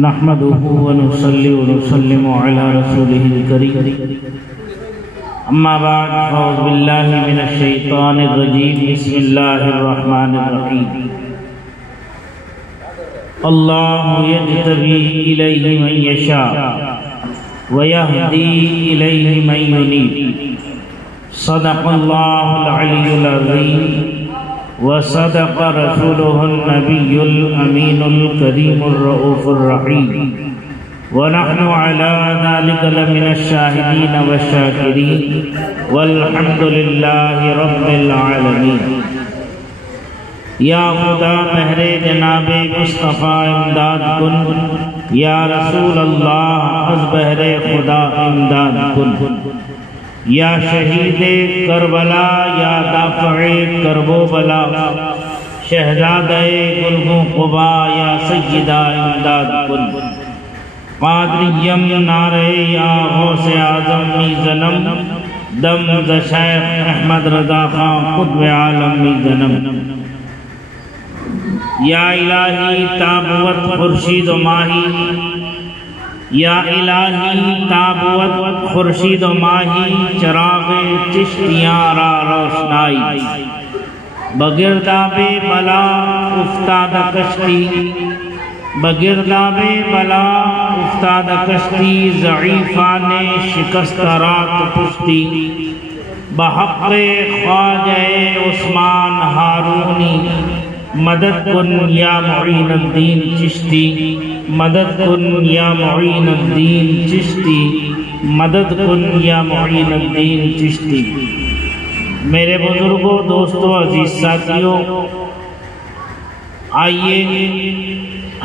نحمده ونصلي ونسلم على رسوله الكريم اما بعد فاعوذ بالله من الشيطان الرجيم بسم الله الرحمن الرحيم الله يجتبي إليه من يشاء ويهدي إليه من ينيب صدق الله العلي العظيم وصدق رسوله النبي الأمين الكريم الرؤوف الرحيم ونحن على ذلك لمن الشاهدين والشاكرين والحمد لله رب العالمين یا خدا مہر جناب مصطفیٰ امداد کن، یا رسول اللہ از بہر خدا امداد کن، یا شہید کربلا یا دافع کرب و بلا، شہزادہ گلگوں قبا یا سیدہ امداد کن، قادریم نعرہ یا غوث اعظم می ظلم، دم ز شیخ احمد رضا خان قطب عالم می ظلم، یا الہی تابوت خورشید و ماہی، یا الہی تابوت خورشید و ماہی، چراغ چشتیاں را روشنائی، بگرداب بلا افتاد کشتی، بگرداب بلا افتاد کشتی، ضعیفان شکست رات پشتی، بحق خواجہ عثمان ہارونی، مدد کن یا معین الدین چشتی، مدد کن یا معین الدین چشتی، مدد کن یا معین الدین چشتی۔ میرے بزرگوں، دوستوں، عزیز ساتھیوں، آئیے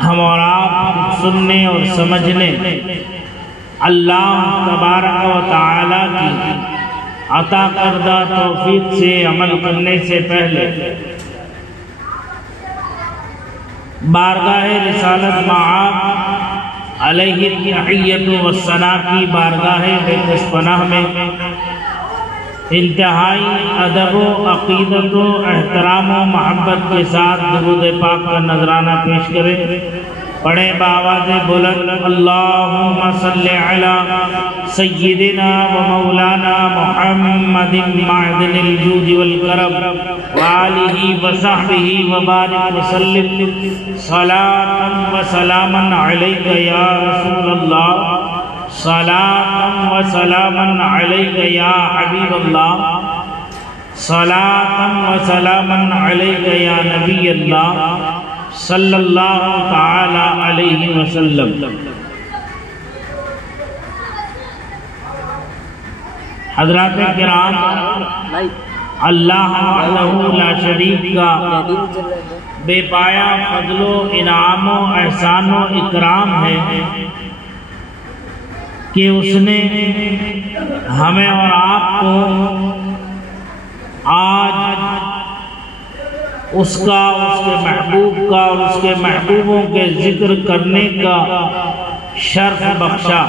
ہم اور آپ سننے اور سمجھنے اللہ تبارک و تعالی کی عطا کردہ توفیق سے عمل کرنے سے پہلے بارگاہ رسالت معاب علیہ التحیۃ والثناء کی بارگاہ بے کس پناہ میں انتہائی ادب و عقیدت و احترام و محبت کے ساتھ درود پاک کا نذرانہ پیش کریں۔ پڑھیں بآواز بلند، اللہم صلی علی سیدنا و مولانا محمد معدن الجود والکرم وآلہ وصحبہ وبارک وسلم، صلاۃ و سلاما علیک یا رسول اللہ، صلاۃ و سلاما علیک یا حبیب اللہ، صلاۃ و سلاما علیک یا نبی اللہ صلی اللہ تعالی علیہ وسلم۔ حضرات کرام، اللہ وحدہ لا شریک کا بے پایا فضل و انعام و احسان و اکرام ہے کہ اس نے ہمیں اور آپ کو آج اس کا، اس کے محبوب کا اور اس کے محبوبوں کے ذکر کرنے کا شرف بخشا۔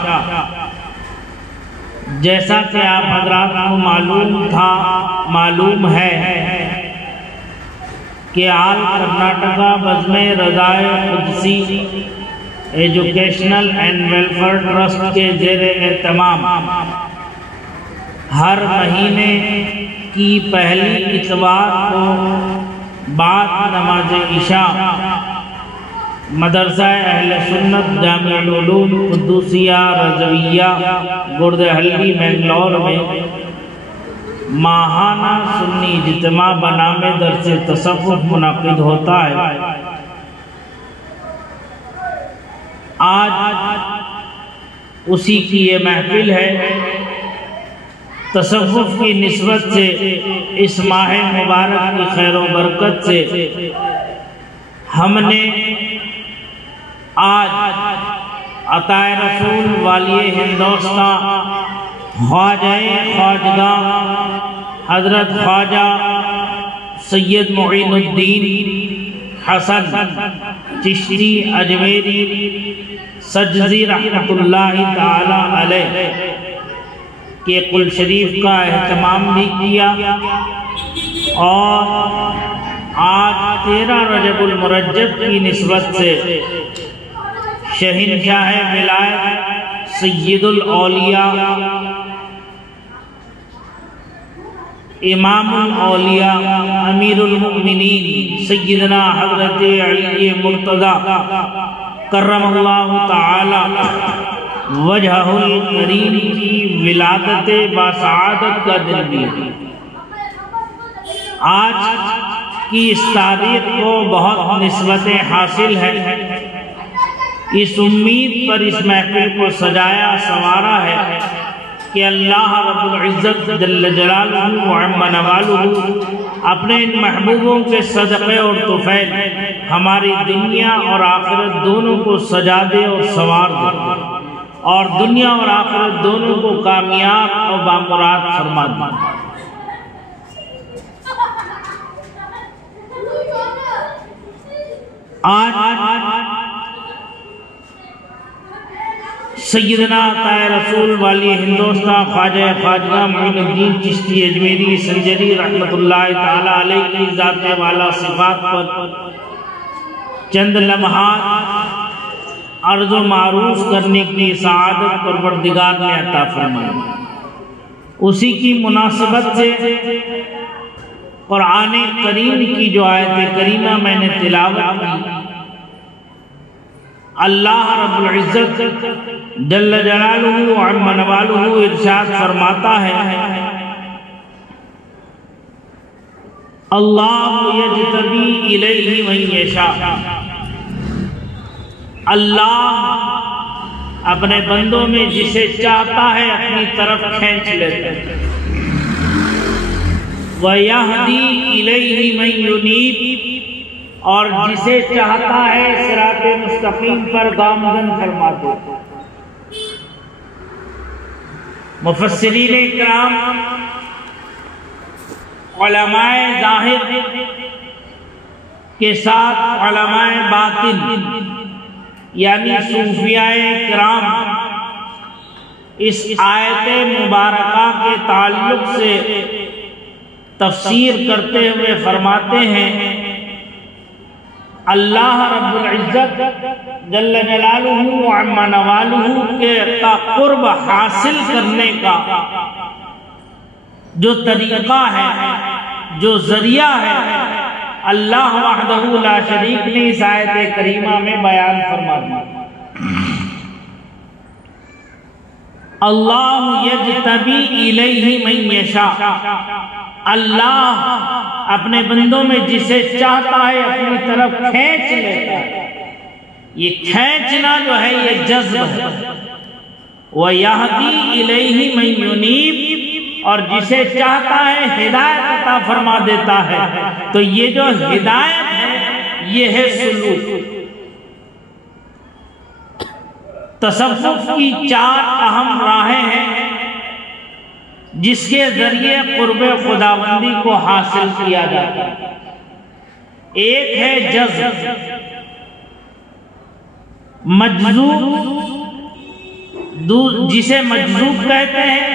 جیسا کہ آپ حضرات کو معلوم ہے کہ آل کرناٹکا بزم رضائے قدسی ایجوکیشنل اینڈ ویلفیئر ٹرسٹ کے زیر اہتمام ہر مہینے کی پہلی اتوار کو بعد نماز عشاء مدرسہ اہل سنت جامع العلوم قدوسیہ رضویہ گرد حلوی بنگلور میں ماہانہ سنی اجتماع بنام درس تصوف منعقد ہوتا ہے۔ آج اسی کی یہ محفل ہے۔ تصوف کی نسبت سے اس ماہ مبارک کی خیر و برکت سے ہم نے آج عطا رسول والی ہندوستان خواجہ خواجگاہ حضرت خواجہ سید معین الدین حسن چشتی اجمیری سجزی رحمت اللہ تعالی علیہ کے قل شریف کا اہتمام بھی کیا، اور آج 13 رجب المرجب کی نسبت سے شہنشاہ ولایت سید الاولیاء امام الاولیاء امیر المؤمنین سیدنا حضرت علی مرتضی کرم اللہ تعالی وجہہ الکریم کی ولادت بسعادت کا دن بھی آج کی اس تاریخ کو بہت نسبت حاصل ہے۔ اس امید پر اس محفل کو سجایا سنوارا ہے کہ اللہ رب العزت جل جلالہ وعم نوالہ اپنے ان محبوبوں کے صدقے اور طفیل ہماری دنیا اور آخرت دونوں کو سجا دے اور سنوار دے، اور دنیا اور آخرت دونوں کو کامیاب اور بامراد فرما دے۔ آج سیدنا عطائے رسول والی ہندوستان خواجہ خواجہ معین الدین چشتی اجمیری سنجری رحمت اللہ تعالی علیہ کی ذات والا صفات پر چند لمحات عرض و معروض کرنے کی سعادت پروردگار نے عطا فرمائی۔ اسی کی مناسبت سے قرآن کریم کی جو آیت کریمہ میں نے تلاوت کی، اللہ رب العزت جل جلالہ وعم نوالہ ارشاد فرماتا ہے، اللہ یجتبی الیہ من یشاء، اللہ اپنے بندوں میں جسے چاہتا ہے اپنی طرف کھینچ لیتا ہے، وَيَهْدِي إِلَيْهِ مَن يُنِيبُ، اور جسے چاہتا ہے صراط مستقیم پر گامزن فرما دے۔ مفسرین اکرام، علماء ظاہر کے ساتھ علماء باطن یعنی صوفیاء کرام اس آیت مبارکہ کے تعلق سے تفسیر کرتے ہوئے فرماتے ہیں، اللہ رب العزت جل جلالہ وعم نوالہ کے قرب حاصل کرنے کا جو طریقہ ہے، جو ذریعہ ہے، اللہ وحدہ لا شریک نے اس آیت کریمہ میں بیان فرما دیا۔ اللہ یجتبی الیہ من یشاء، اللہ اپنے بندوں میں جسے چاہتا ہے اپنی طرف کھینچ لیتا ہے۔ یہ کھینچنا جو ہے یہ جذب ہے۔ وَيَهْدِي إِلَيْهِ مَن يُنِيبُ، اور جسے چاہتا ہے ہدایت عطا فرما دیتا ہے۔ تو یہ جو ہدایت ہے یہ ہے سلوک۔ تصوف کی 4 اہم راہیں ہیں جس کے ذریعے قرب خداوندی کو حاصل کیا جاتا ہے۔ ایک ہے جذب، مجذوب جسے مجذوب کہتے ہیں،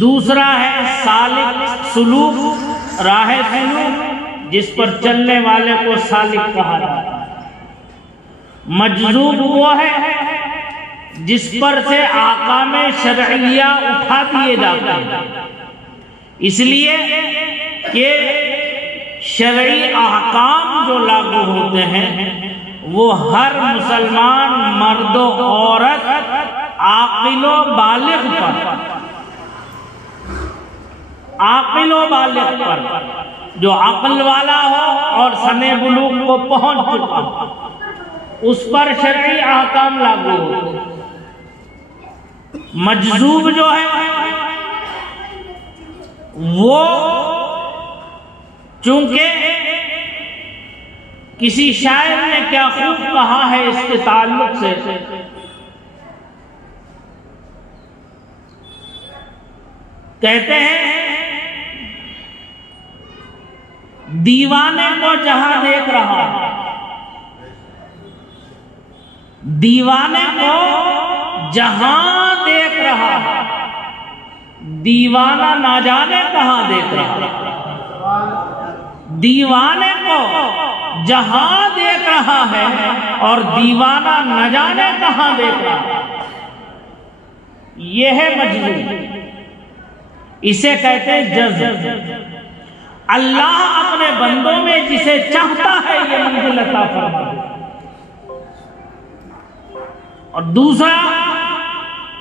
دوسرا ہے سالک سلوک، راہ سلوک جس پر چلنے والے کو سالک کہا جاتا ہے۔ مجذوب وہ ہے جس پر سے احکام شرعیہ اٹھا دیے جاتے ہیں، اس لیے کہ شرعی احکام جو لاگو ہوتے ہیں وہ ہر مسلمان مرد و عورت عاقل و بالغ پر جو عقل والا ہو اور سن بلوغ کو پہنچ چکا ہو اس پر شرعی احکام لاگو ہو۔ مجذوب جو ہے وہ چونکہ کسی شاعر نے کیا خوب کہا ہے اس کے تعلق سے، کہتے ہیں دیوانے کو جہاں دیکھ رہا ہے، دیوانے کو جہاں دیکھ رہا ہے، دیوانہ نہ جانے کہاں دیکھ رہا ہے۔ دیوانے کو جہاں دیکھ رہا ہے اور دیوانہ نہ جانے کہاں دیکھ رہا ہے. یہ ہے مجذوب، اسے کہتے ہیں جذب. اللہ اپنے بندوں میں جسے چاہتا ہے یہ منزل عطا فرماتا ہے. اور دوسرا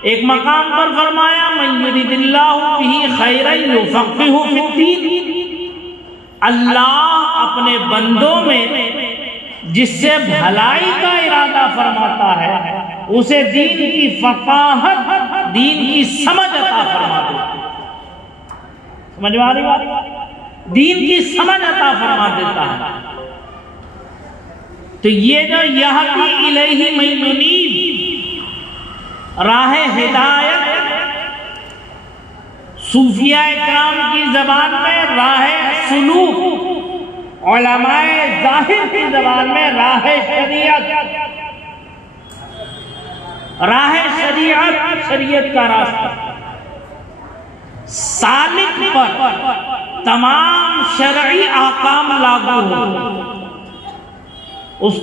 ایک مقام پر فرمایا من یرید اللہ بہ خیرا یفقہہ فی الدین. اللہ اپنے بندوں میں جس سے بھلائی کا ارادہ فرماتا ہے اسے دین کی فقاہت، دین کی سمجھ عطا فرما دیتا ہے. سمجھ میں آ رہی بات؟ دین کی سمجھ عطا فرما دیتا ہے. تو یہ جو یہدی الیہ من ینیب، راہ ہدایت صوفیاء اکرام کی زبان میں راہ سلوک، علماء ظاہر کی زبان میں راہ شریعت. راہ شریعت شریعت کا راستہ. سالک پر تمام شرعی احکام لاگو ہو، اس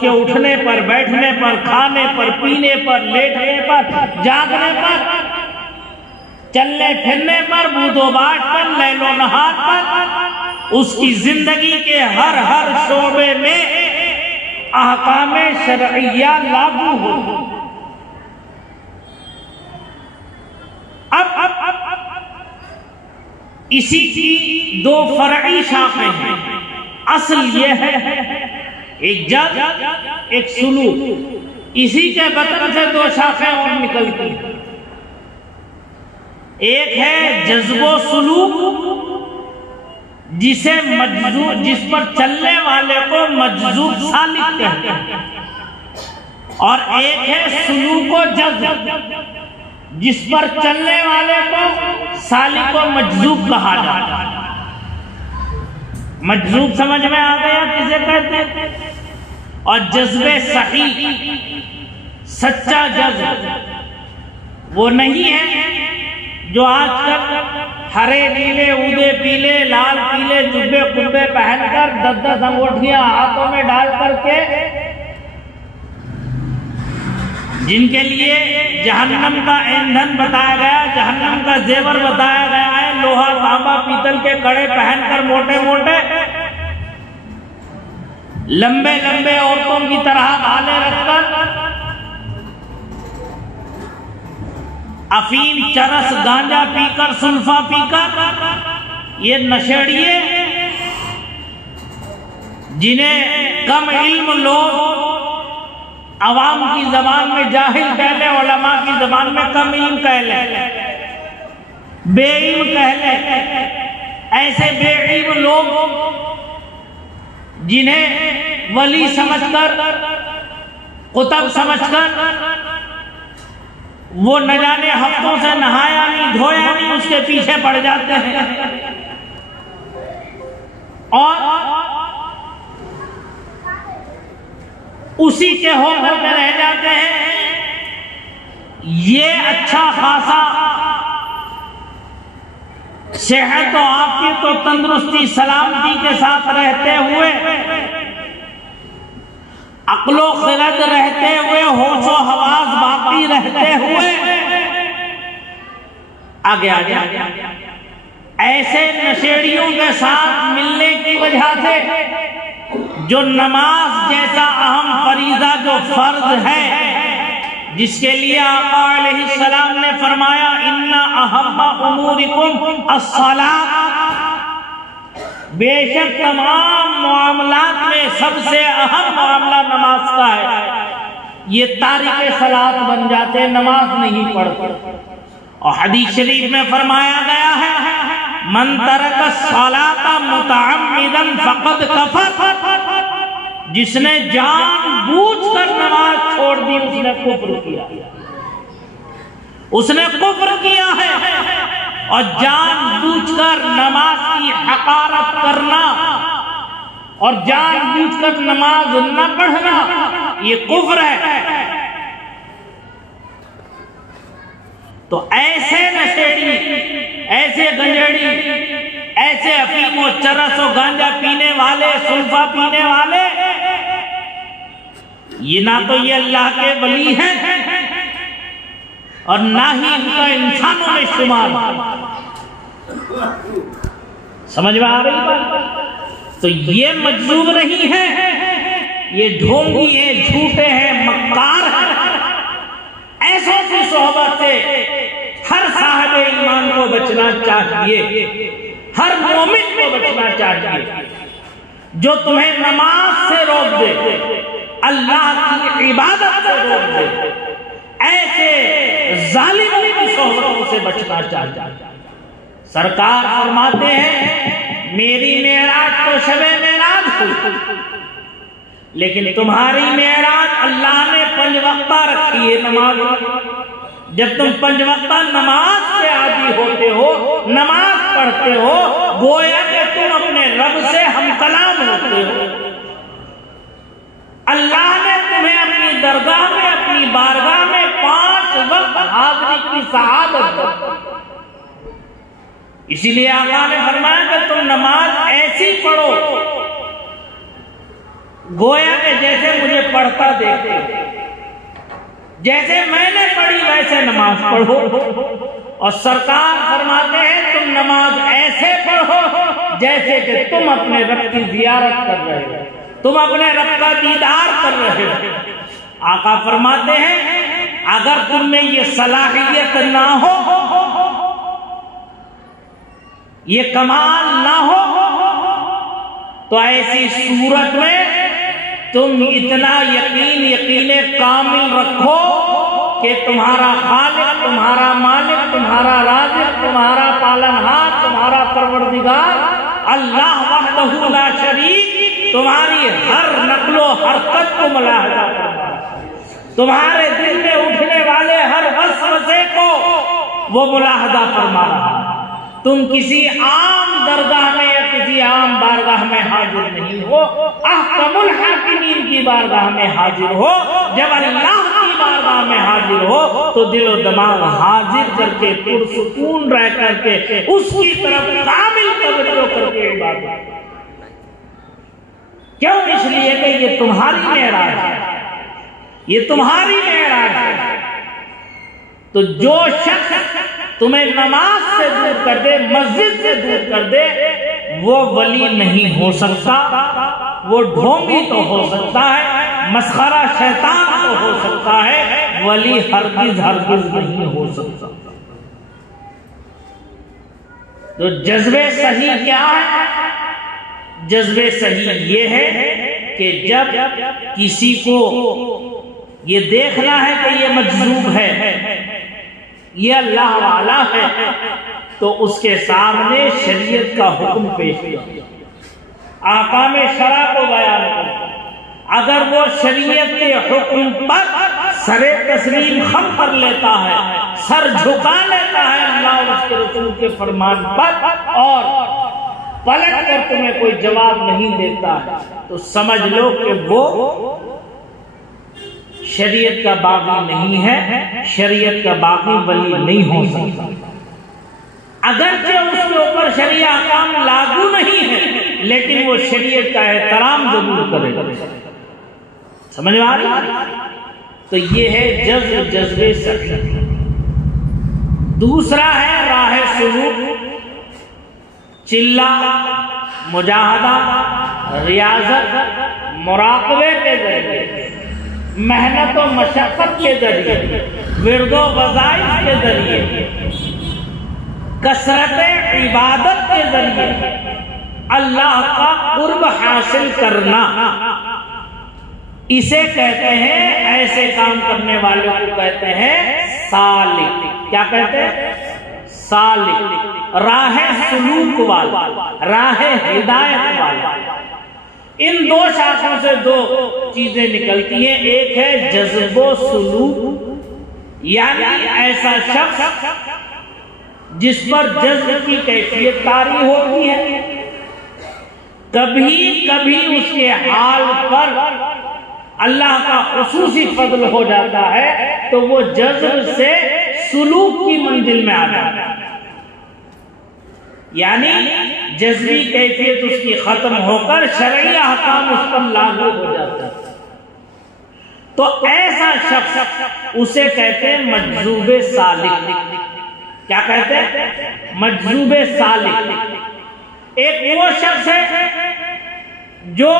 کے اٹھنے پر، بیٹھنے پر، کھانے پر، پینے پر، لیٹنے پر، جاگنے پر، چلنے پھرنے پر، بود و باش پر، لیل و نہار پر، اس کی زندگی کے ہر شعبے میں احکام شرعیہ لاگو ہو. اب اسی کی دو فرعی شاخیں ہیں. اصل یہ ہے ایک جذب، ایک سلوک. اسی کے بدل سے دو شاخیں اور نکلتی ہیں. ایک ہے جذب و سلوک جس پر چلنے والے کو مجذوب سالک کہتے ہیں، اور ایک ہے سلوک و جذب جس پر چلنے والے کو سالک و مجذوب کہا جاتا ہے. مجذوب سمجھ میں آ گیا کسے کہتے ہیں؟ اور جذب صحیح، سچا جذب وہ نہیں ہے جو آج تک ہرے نیلے اودے پیلے لال پیلے جبے قبے پہن کر 10 انگوٹھیاں ہاتھوں میں ڈال کر کے، جن کے لیے جہنم کا ایندھن بتایا گیا، جہنم کا زیور بتایا گیا ہے، لوہا تانبا پیتل کے کڑے پہن کر موٹے موٹے لمبے لمبے عورتوں کی طرح بالیں رکھ کر افیم، چرس، گانجا پی کر، سلفا پی کر، یہ نشیڑیے جنہیں کم علم لوگ عوام کی زبان میں جاہل کہہ لیں، علماء کی زبان میں کم علم کہہ لیں، بے علم کہہ لیں. ایسے بے علم لوگ جنہیں ولی سمجھ کر، قطب سمجھ کر، وہ نہ جانے ہفتوں سے نہایا نہیں دھویا نہیں اس کے پیچھے پڑ جاتے ہیں اور اسی کے ہو کے رہ جاتے ہیں. یہ اچھا خاصا صحت و عافیت و تندرستی سلامتی کے ساتھ رہتے ہوئے، عقل و خرد رہتے ہوئے، ہوش و حواس باقی رہتے ہوئے آگے ایسے نشیڑیوں کے ساتھ ملنے کی وجہ سے جو نماز جیسا اہم فریضہ جو فرض ہے، جس کے لیے آقا علیہ السلام نے فرمایا ان اہم امورکم الصلاۃ، بے شک تمام معاملات میں سب سے اہم معاملہ نماز کا ہے، یہ تارک صلاۃ بن جاتے، نماز نہیں پڑھتے. اور حدیث شریف میں فرمایا گیا ہے من ترک الصلاۃ متعمدا فقد کفر، جس نے جان بوجھ کر نماز چھوڑ دی اس نے کفر کیا، اس نے کفر کیا ہے. اور جان بوجھ کر نماز کی حقارت کرنا اور جان بوجھ کر نماز نہ پڑھنا یہ کفر ہے. تو ایسے نشیڑی، ایسے گنجڑی ایسے افیم و چرس و گانجا پینے والے، سلفا پینے والے، یہ نہ تو یہ اللہ کے ولی ہیں اور نہ ہی ان کا انسانوں میں شمار۔ سمجھ میں آ رہی بات؟ تو یہ مجذوب نہیں ہے، یہ ڈھونگی ہیں، جھوٹے ہیں، مکار ہیں۔ ایسوں کی صحبت سے ہر صاحب ایمان کو بچنا چاہیے، ہر مومن کو بچنا چاہیے، جو تمہیں نماز سے روک دے، اللہ کی عبادت سے روک دے، ایسے ظالموں کی صحبتوں سے بچنا چاہیے۔ سرکار فرماتے ہیں میری معراج تو شب معراج ہوئی، لیکن تمہاری معراج اللہ نے 5 وقتہ رکھی ہے نماز۔ جب تم 5 وقتہ نماز سے عادی ہوتے ہو، نماز پڑھتے ہو، گویا کہ تم اپنے رب سے ہم کلام ہوتے ہو۔ اللہ نے تمہیں اپنی درگاہ میں، اپنی بارگاہ میں 5 وقت حاضری کی سعادت دی۔ اسی لیے آقا نے فرمایا کہ تم نماز ایسی پڑھو گویا کہ جیسے مجھے پڑھتا دیکھتے، جیسے میں نے پڑھی ویسے نماز پڑھو۔ اور سرکار فرماتے ہیں تم نماز ایسے پڑھو جیسے کہ تم اپنے رب کی زیارت کر رہے ہو، تم اپنے رب کا دیدار کر رہے ہو۔ آقا فرماتے ہیں اگر تم میں یہ صلاحیت نہ ہو، یہ کمال نہ ہو، تو ایسی صورت میں تم اتنا یقین کامل رکھو کہ تمہارا خالق، تمہارا مالک، تمہارا رازق، تمہارا پالنہار، تمہارا پروردگار اللہ وحدہ لا شریک تمہاری ہر نقل و حرکت کو ملاحظہ کرتا ہے، تمہارے دل میں اٹھنے والے ہر وسوسے کو وہ ملاحظہ فرما رہا ہے۔ تم کسی عام درگاہ میں یا کسی عام بارگاہ میں حاضر نہیں ہو، احکم الحاکمین کی بارگاہ میں حاضر ہو۔ جب اللہ کی بارگاہ میں حاضر ہو تو دل و دماغ حاضر کر کے، پرسکون رہ کر کے، اس کی طرف کامل توجہ کر کے عبادت۔ کیوں؟ اس لیے کہ یہ تمہاری معراج ہے، یہ تمہاری معراج ہے۔ تو جو شخص تمہیں نماز سے دور کر دے، مسجد سے دور کر دے، وہ ولی نہیں ہو سکتا۔ وہ ڈھونگی تو ہو سکتا ہے، مسخرہ شیطان تو ہو سکتا ہے، ولی ہرگز نہیں ہو سکتا۔ تو جذبے صحیح کیا ہے؟ جذبے صحیح یہ ہے کہ جب کسی کو یہ دیکھنا ہے کہ یہ مجذوب ہے، یہ اللہ والا ہے، تو اس کے سامنے شریعت کا حکم پیش کیا، احکام شرع کو بیان کرنا۔ اگر وہ شریعت کے حکم پر سر تسلیم خم کر لیتا ہے، سر جھکا لیتا ہے اللہ اور اس کے رسول کے فرمان پر، اور پلٹ کر تمہیں کوئی جواب نہیں دیتا ہے، تو سمجھ لو کہ وہ شریعت کا باغی نہیں ہے، شریعت کا باغی ولی نہیں ہو سکتا۔ اگرچہ اس کے اوپر شریعہ احکام لاگو نہیں ہے، لیکن وہ شریعت کا احترام ضرور کرے گا۔ سمجھ میں آ رہی؟ تو یہ ہے جذبے صحیح۔ دوسرا ہے راہ سلوک، چلہ، مجاہدہ، ریاضت، مراقبے کے ذریعے، محنت و مشقت کے ذریعے، ورد و وظائف کے ذریعے، کثرت عبادت کے ذریعے اللہ کا قرب حاصل کرنا، اسے کہتے ہیں، ایسے کام کرنے والوں کو کہتے ہیں سالک۔ کیا کہتے ہیں؟ سالک، راہ سلوک والا، راہ ہدایت والا۔ ان دو شاخوں سے دو چیزیں نکلتی ہیں، ایک ہے جذب و سلوک، یعنی ایسا شخص جس پر جذب کی کیفیت طاری ہوتی ہے، کبھی کبھی اس کے حال پر اللہ کا خصوصی فضل ہو جاتا ہے تو وہ جذب سے سلوک کی منزل میں آ جاتا ہے۔ یعنی جزوی کیفیت اس کی ختم ہو کر شرعی احکام اس پر لاگو ہو جاتے ہیں. تو ایسا شخص اسے کہتے ہیں مجذوب سالک. کیا کہتے ہیں؟ مجذوب سالک. ایک وہ شخص ہے جو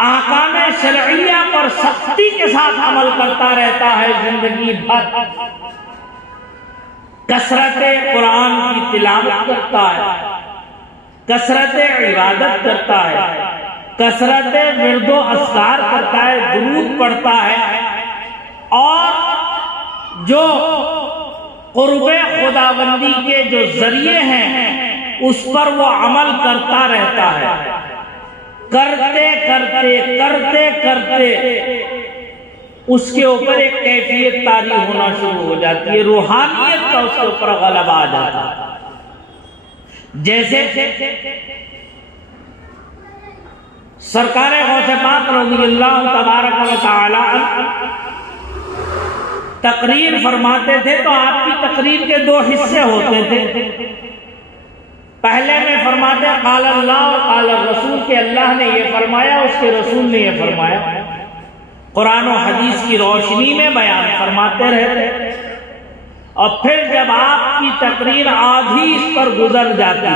احکام شرعیہ پر سختی کے ساتھ عمل کرتا رہتا ہے زندگی بھر، کثرت قرآن کی تلاوت کرتا ہے، کثرت عبادت کرتا ہے، کثرت ورد و اذکار کرتا ہے، درود پڑھتا ہے، اور جو قرب خداوندی کے جو ذریعے ہیں اس پر وہ عمل کرتا رہتا ہے. کرتے کرتے کرتے کرتے اس کے اوپر ایک کیفیت طاری ہونا شروع ہو جاتی ہے، روحانیت کا اس کے اوپر غلبہ آ جاتا ہے. جیسے سرکار غوث پاک رضی اللہ تبارک و تعالی تقریر فرماتے تھے تو آپ کی تقریر کے دو حصے ہوتے تھے. پہلے میں فرماتے قال اللہ اور قال الرسول، کہ اللہ نے یہ فرمایا اس کے رسول نے یہ فرمایا، قرآن و حدیث کی روشنی میں بیان فرماتے رہتے. اور پھر جب آپ کی تقریر آدھی اس پر گزر جاتی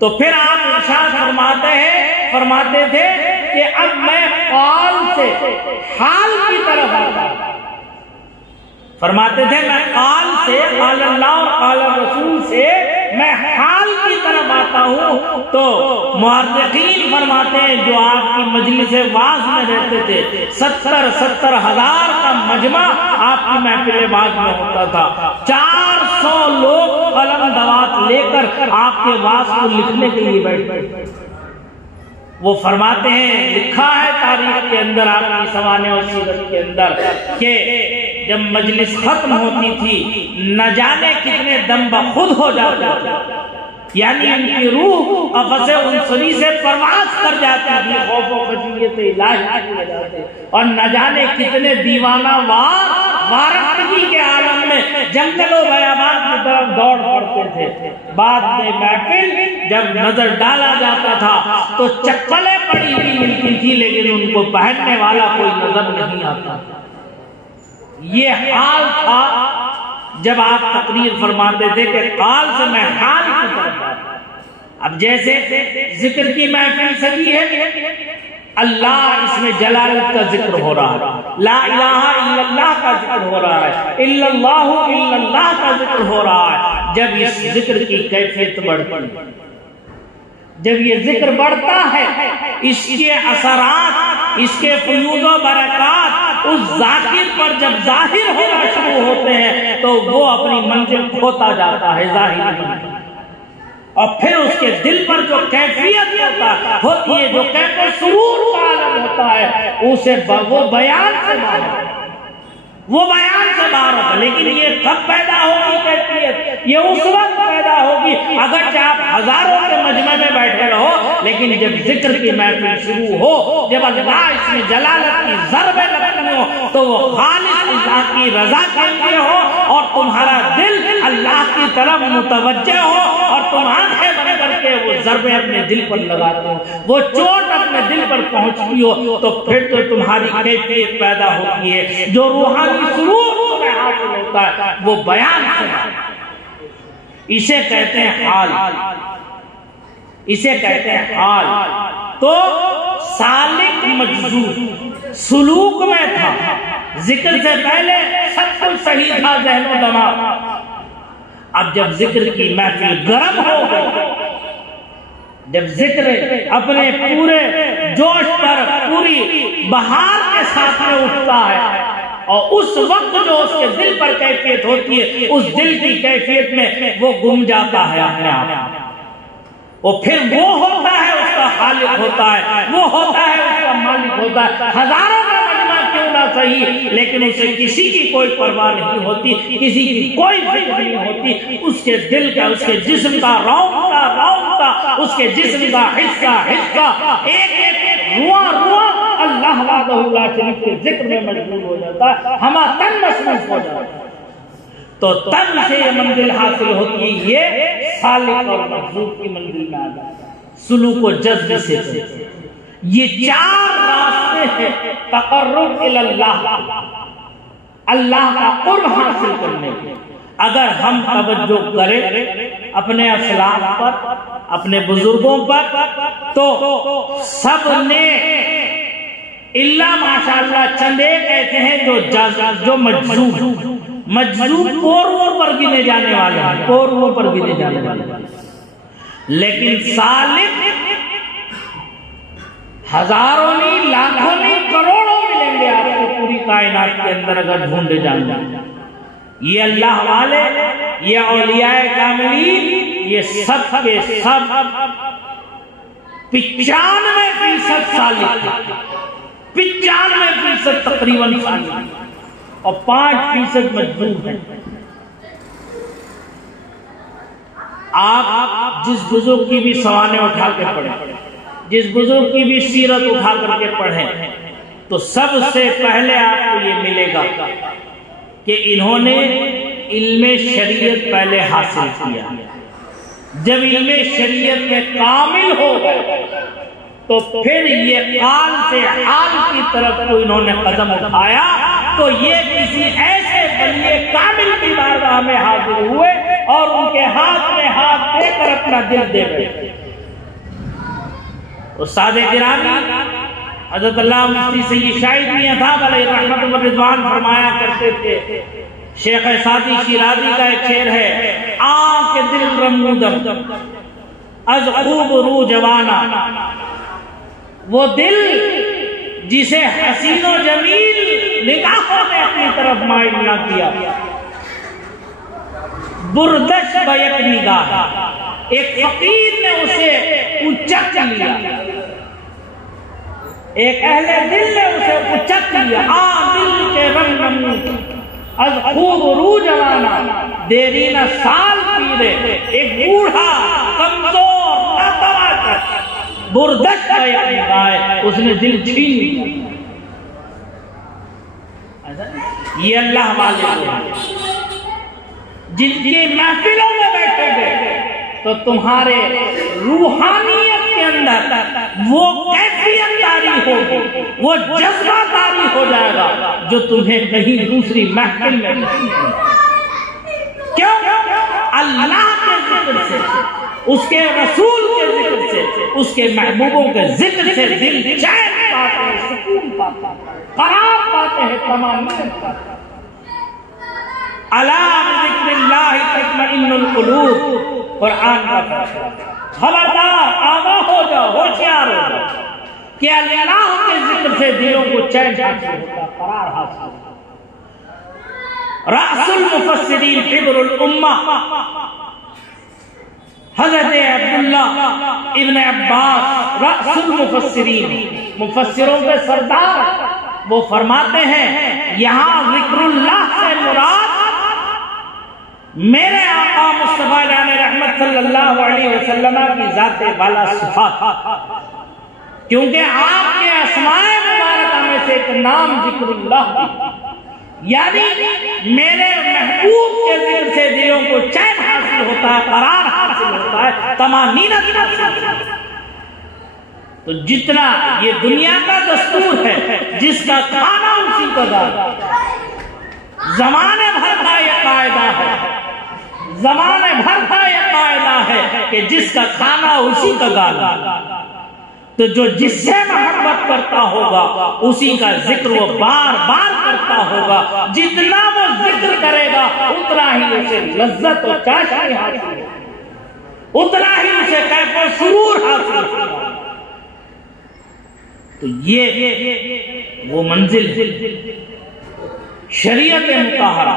تو پھر آپ ارشاد فرماتے تھے کہ اب میں قال سے حال کی طرف آتا ہوں. فرماتے تھے میں قال سے، قال اللہ اور قال الرسول سے میں حال کی طرف آتا ہوں. تو محققین فرماتے ہیں جو آپ کی مجلس واعظ میں رہتے تھے 70 ہزار کا مجمع آپ کی محفل واعظ میں ہوتا تھا. 400 لوگ قلم دوات لے کر آپ کے واعظ کو لکھنے کے لیے بیٹھتے. وہ فرماتے ہیں، لکھا ہے تاریخ کے اندر، آپ کی سوانح و سیرت کے اندر، کہ جب مجلس ختم ہوتی تھی نہ جانے کتنے دم بخود ہو جاتے تھے، یعنی ان کی روح قفس عنصری سے پرواز کر جاتی تھی، خوف و خشیت الہی ہو جاتے، اور نہ جانے کتنے دیوانہ وارفتگی کے عالم میں جنگل و بیابان کی طرف دوڑ پڑتے تھے. بعد میں محفل جب نظر ڈالا جاتا تھا تو چپلیں پڑی ہوئی ملتی تھی لیکن ان کو پہننے والا کوئی نظر نہیں آتا. یہ حال تھا جب آپ تقریر فرماتے تھے کہ قال سے میں حال کی طرف. اب جیسے ذکر کی محفل سجی ہے، اللہ اس میں جلالت کا ذکر ہو رہا ہے، لا الہ الا اللہ کا ذکر ہو رہا ہے، الا اللہ کا ذکر ہو رہا ہے. جب اس ذکر کی کیفیت بڑھتی ہے، جب یہ ذکر بڑھتا ہے، اس کے اثرات، اس کے فیوض و برکات اس ذاکر پر جب ظاہر ہونا شروع ہوتے ہیں تو وہ اپنی منزل کھوتا جاتا ہے ظاہر. اور پھر اس کے دل پر جو کیفیت ہوتی ہے، جو کیف و سرور کا عالم ہوتا ہے، اسے وہ بیان سے باہر ہوگا. لیکن یہ کب پیدا ہوگی کیفیت؟ یہ اس وقت پیدا ہوگی اگرچہ آپ ہزاروں کے مجمع میں بیٹھے رہو، لیکن جب ذکر کی محفل شروع ہو، جب اللہ اس میں جلالت کی ضربیں لگتی ہو تو وہ خالص اللہ کی رضا کے لیے ہو اور تمہارا دل اللہ کی طرف متوجہ ہو اور تم آنکھیں بند کر کے وہ ضربیں اپنے دل پر لگاتے ہو، وہ چوٹ اپنے دل پر پہنچتی ہو، تو پھر تو تمہاری کیفیت پیدا ہوتی ہے. جو روحانی سرور تمہیں حاصل ہوتا ہے وہ بیان سے، اسے کہتے ہیں حال، اسے کہتے ہیں حال. تو سالک مجذوب سلوک میں تھا، ذکر سے پہلے سب کچھ صحیح تھا ذہن و دماغ. اب جب ذکر کی محفل گرم ہو گئی، جب ذکر اپنے پورے جوش پر پوری بہار کے ساتھ میں اٹھتا ہے اور اس وقت جو اس کے دل پر کیفیت ہوتی ہے، اس دل کی کیفیت میں وہ گم جاتا ہے اپنے آپ. وہ پھر وہ ہوتا ہے، اس کا خالق ہوتا ہے، وہ ہوتا ہے، اس کا مالک ہوتا ہے. ہزاروں کا مجمع کیوں نہ صحیح، لیکن اسے کسی کی کوئی پرواہ نہیں ہوتی، کسی کی کوئی فکر نہیں ہوتی. اس کے دل کا، اس کے جسم کا رونقتا، اس کے جسم کا حصہ ایک رواں اللہ وحدہ لا شریک کے ذکر میں مشغول ہو جاتا ہے، ہمارا تن مصروف ہو جاتا ہے. تو تن سے یہ منزل حاصل ہوتی ہے، یہ سالک اور مجذوب کی منزل میں آ جاتا ہے۔ سلوک و جذب سے یہ 4 راستے ہیں تقرب الی اللہ، اللہ کا قرب حاصل کرنے کے۔ اگر ہم توجہ کریں اپنے اسلاف پر، اپنے بزرگوں پر، تو سب نے الا ماشاءاللہ چند ایک ایسے ہیں جو مجذوب پورووں پر گنے جانے والے ہیں، پورووں پر گنے جانے والے ہیں، لیکن سالک ہزاروں نہیں، لاکھوں نہیں، کروڑوں ملیں گے آپ کو پوری کائنات کے اندر اگر ڈھونڈے جانا۔ یہ اللہ والے، یہ اولیاء کاملین، یہ سب کے سب 95% سالک، 95% تقریباً سالک اور 5% مجذوب ہیں۔ آپ جس بزرگ کی بھی سوانح اٹھا کے پڑھیں، جس بزرگ کی بھی سیرت اٹھا کر کے پڑھیں، تو سب سے پہلے آپ کو یہ ملے گا کہ انہوں نے علم شریعت پہلے حاصل کیا۔ جب علم شریعت میں کامل ہو گئے تو پھر یہ قال سے حال کی طرف کو انہوں نے قدم اٹھایا، تو یہ کسی ایسے ولی کامل کی بارگاہ میں حاضر ہوئے اور ان کے ہاتھ میں ہاتھ دے کر اپنا دل دے بیٹھے۔ استاد گرامی حضرت اللہ مفتی سید شاہد میاں صاحب علیہ رحمت و رضوان فرمایا کرتے تھے، شیخ سعدی شیرازی کا ایک شعر ہے، آنکھ دل رمودم از خوب رو جوانا، وہ دل جسے حسین و جمیل نگاہوں نے اپنی طرف مائل نہ کیا، بردش بیک نگاہ، ایک فقیر نے اسے اچک لیا، ایک اہل دل نے اسے اچک لیا، دل کے رنگ نمود از خوب رو جوانا، دیرینہ سال پیرے، ایک بوڑھا کمزور ناتواکر بردش بیک نگاہ، اس نے دل چھین لیا۔ یہ اللہ والے جن کی محفلوں میں بیٹھے گے تو تمہارے روحانیت کے اندر وہ کیفیت طاری ہوگی، وہ جذبہ طاری ہو جائے گا جو تمہیں کہیں دوسری محفل میں نہیں ہوگی۔ کیوں؟ اللہ کے ذکر سے، اس کے رسول کے ذکر سے، اس کے محبوبوں کے ذکر سے دل چین پاتے ہیں، سکون پاتے ہیں، قرار پاتے ہیں، طمانینت پاتے ہیں۔ الا بذکر اللہ تطمئن القلوب، قرآن کا فیصلہ۔ خبردار، آگاہ ہو جاؤ، ہوشیار ہو جاؤ کہ اللہ کے ذکر سے دلوں کو چین حاصل ہوتا، قرار حاصل ہوتا۔ رأس المفسرین حبر الامہ حضرت عبداللہ ابن عباس، رأس المفسرین، مفسروں کے سردار، وہ فرماتے ہیں یہاں ذکر اللہ سے مراد میرے آقا مصطفیٰ جان رحمت صلی اللہ علیہ وسلم کی ذات والا صفات، کیونکہ آپ کے اسماء مبارکہ میں سے ایک نام ذکر اللہ، یعنی میرے محبوب کے ذکر سے دلوں کو چین حاصل ہوتا ہے، قرار حاصل ہوتا ہے، طمانینت حاصل ہوتا ہے۔ تو جتنا یہ دنیا کا دستور ہے، جس کا کھانا اسی کا دار، زمانے بھر کا یہ قاعدہ ہے، زمانے بھر کا یہ قاعدہ ہے کہ جس کا کھانا اسی کا گانا، تو جو جس سے محبت کرتا ہوگا اسی کا ذکر وہ بار بار کرتا ہوگا، جتنا وہ ذکر کرے گا اتنا ہی اسے لذت و چاشنی حاصل ہوگی، اتنا ہی اسے کیف و سرور حاصل ہوگا۔ تو یہ وہ منزل شریعت مطہرہ،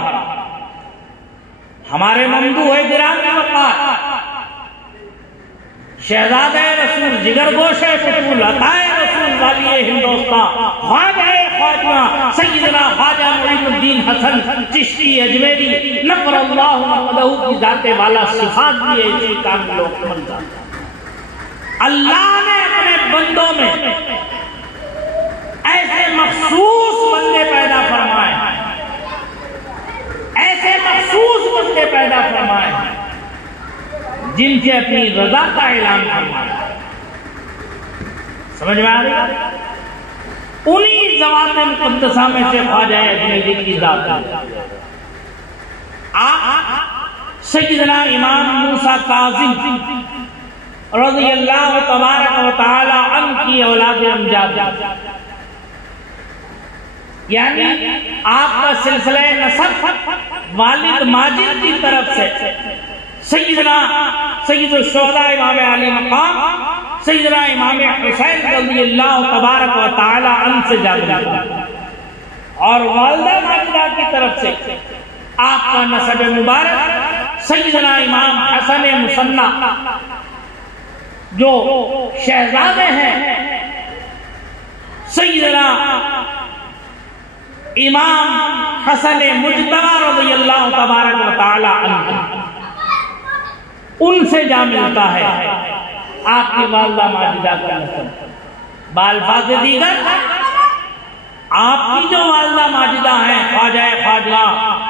ہمارے ممدوح گرامی وقار شہزادہ رسول، جگر گوشے فتول، عطائے رسول، والی ہندوستان، خواجہ خواجہ سیدنا خواجہ معین الدین حسن چشتی اجمیری نفر اللہ مقدہ کی ذات والا صفات بھی ایسی کامل و مکمل ذات۔ اللہ نے اپنے بندوں میں ایسے مخصوص بندے پیدا فرمائے، ایسے مخصوص بندے پیدا فرمائے جن سے اپنی رضا کا اعلان فرمایا. سمجھ میں آ رہی ہے؟ انہی ذوات مقدسہ میں سے خواجہ اجمیری کی ذات ہے. آپ سیدنا امام موسیٰ کاظم رضی اللہ تبارک و تعالی عنہ کی اولاد امجاد، یعنی آپ کا سلسلہ نسب والد ماجد کی طرف سے سید الشہداء امام علی مقام سیدنا امام حسین رضی اللہ تبارک و تعالی عنہ سے جا ملا، اور والدہ ماجدہ کی طرف سے آپ کا نسب مبارک سیدنا امام حسن مصنع جو شہزادے ہیں سیدنا امام حسن مجتبی رضی اللہ تبارک و تعالی عنہ ان سے جا ملتا ہے آپ کی والدہ ماجدہ کا نسب. بالفاظ دیگر آپ کی جو والدہ ماجدہ ہیں خواجہ خواجہ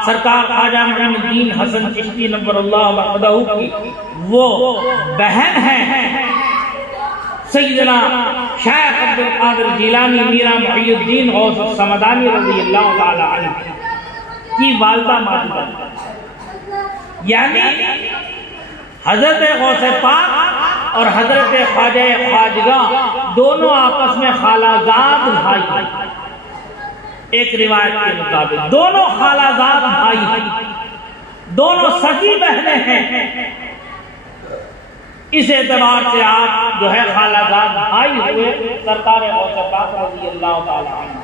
سرکار خواجہ معین الدین حسن چشتی نور اللہ مرقدہ کی وہ بہن ہیں سیدنا شیخ عبدالقادر جیلانی میرا محی الدین غوث السمدانی رضی اللہ تعالی عنہ کی والدہ ماجدہ، یعنی حضرت غوث پاک اور حضرت خواجہ خواجگاہ دونوں آپس میں خالہ زاد بھائی ہیں. ایک روایت کے مطابق دونوں خالہ زاد بھائی ہیں، دونوں سگی بہنیں ہیں. اس اعتبار سے آپ جو ہے خالہ زاد بھائی ہوئے سرکار غوث پاک رضی اللہ تعالی عنہ.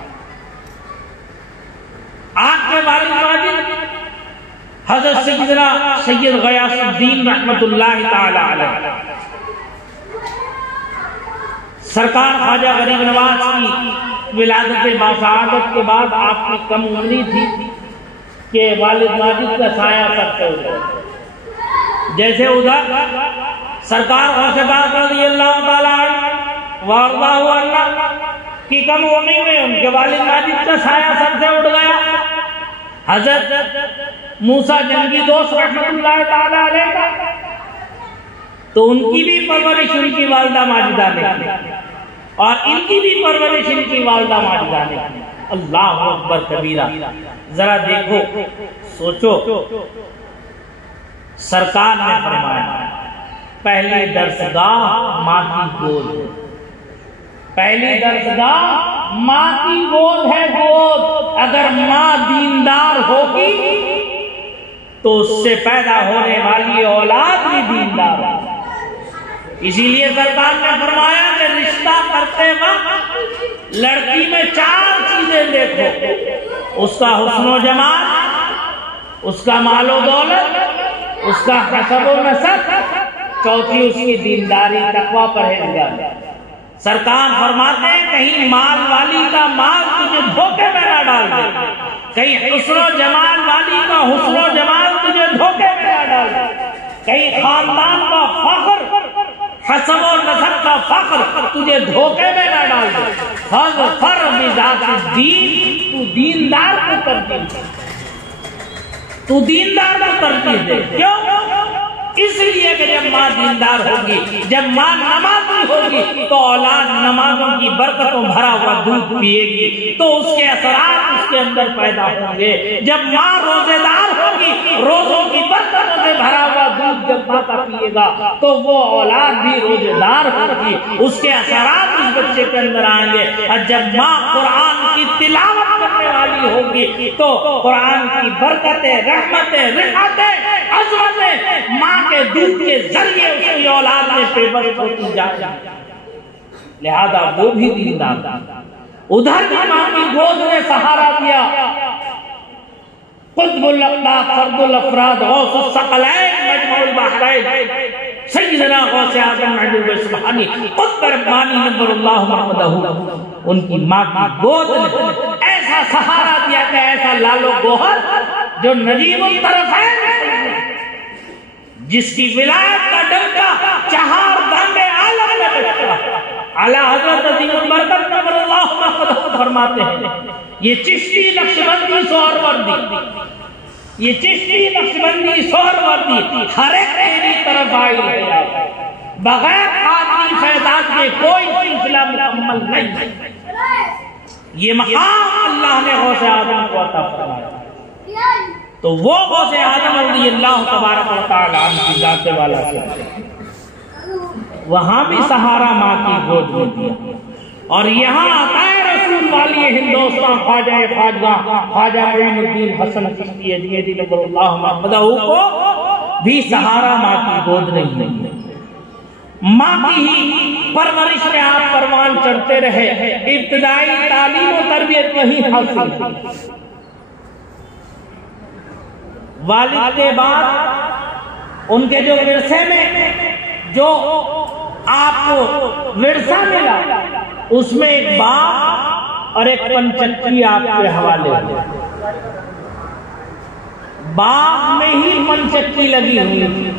آپ کے والد ماجد حضرت سیدنا سید غیاث الدین رحمت اللہ تعالی علیہ، سرکار خواجہ غریب نواز کی ولادت باسعادت کے بعد آپ کی کم عمری تھی کہ والد ماجد کا سایہ سر سے ادھر، جیسے ادھر سرکار غوث پاک رضی اللہ تعالی عنہ وارضاہ عنہ کی کم عمری میں ان کے والد ماجد کا سایہ سر سے اٹھ گیا. حضرت موسیٰ جنگی دوست رحمت اللہ تعالی علیہ کا تو ان کی بھی پرورش ان کی والدہ ماجدہ نے اور ان کی بھی پرورش ان کی والدہ ماجدہ نے. اللہ اکبر کبیرہ. ذرا دیکھو سوچو، سرکار نے فرمایا پہلی درسگاہ ماں کی گود، پہلی درسگاہ ماں کی گود ہے. گود اگر ماں دیندار ہوگی تو اس سے پیدا ہونے والی اولاد بھی دیندار ہے. اسی لیے سرکار نے فرمایا کہ رشتہ کرتے وقت لڑکی میں 4 چیزیں دیکھو: اس کا حسن و جمال، اس کا مال و دولت، اس کا حسب و نسب، چوتھی اس کی دینداری تقوی پرہیزگاری. سرکار فرماتے ہیں کہیں مال والی کا مال تجھے دھوکے میں نہ ڈال دے، کہیں حسن و جمال والی کا حسن و جمال تجھے دھوکے میں نہ ڈال دے، کہیں خاندان کا فخر حسب و نسب کا فخر تجھے دھوکے میں نہ ڈال دے. فر بذات الدین، تو دیندار کو ترجیح دے، تو دیندار کو ترجیح دے. کیوں؟ اس لیے کہ جب ماں دیندار ہوگی، جب ماں نمازی ہوگی تو اولاد نمازوں کی برکتوں بھرا ہوا دودھ پیے گی تو اس کے اثرات اس کے اندر پیدا ہوں گے. جب ماں روزے دار ہوگی، روزوں کی برکتوں سے بھرا ہوا دودھ جب ماں کا پیے گا تو وہ اولاد بھی روزے دار ہوگی، اس کے اثرات اس بچے کے اندر آئیں گے. اور جب ماں قرآن کی تلاوت کرنے والی ہوگی تو قرآن کی برکتیں، رحمتیں، رفعتیں، عظمتیں ماں کے دودھ کے ذریعے اس کی اولاد میں پیوست ہوتی جائے. لہذا وہ بھی دیندار. ادھر بھی ماں کی گود نے سہارا دیا. قطب الاقطاب، فرد الافراد، غوث الثقلین، مجمع البحرین، سیدنا غوث اعظم محبوب سبحانی قطب ربانی نور اللہ مرقدہ، ان کی ماں کی گود نے ایسا سہارا دیا کہ ایسا لالو گوہر جو نجیب الطرفین جس کی ولایت کا ڈنکا 4 دانڈے عالم میں بجتا. اعلیٰ حضرت عظیم البرکت نور اللہ مرقدہ فرماتے ہیں یہ چشتی نقشبندی سہروردی یہ چشتی، نقشبندی، سہروردی ہر ایک تیری طرف آئی ہے، بغیر خاتمی فیضات کے کوئی سلسلہ مکمل نہیں۔ یہ مقام اللہ نے غوث اعظم کو عطا فرمایا، تو وہ غوث اعظم رضی اللہ تبارک و تعالی عنہ کی ذات والا سے وہاں بھی سہارا ماں کی گود میں دیا، اور یہاں عطائے رسول والی ہندوستان خواجہ خواجہ خواجہ معین الدین حسن چشتی اجمیری نور اللہ محمدہ کو بھی سہارا ماں کی گود نہیں ہے۔ ماں کی ہی پرورش میں آپ پروان چڑھتے رہے، ابتدائی تعلیم و تربیت وہیں حاصل کی۔ والد کے بعد ان کے جو ورثے میں جو آپ کو ورثہ ملا، اس میں ایک باغ اور ایک پنچکی آپ کے حوالے ہوئے۔ باغ میں ہی پنچکی لگی ہوئی تھی،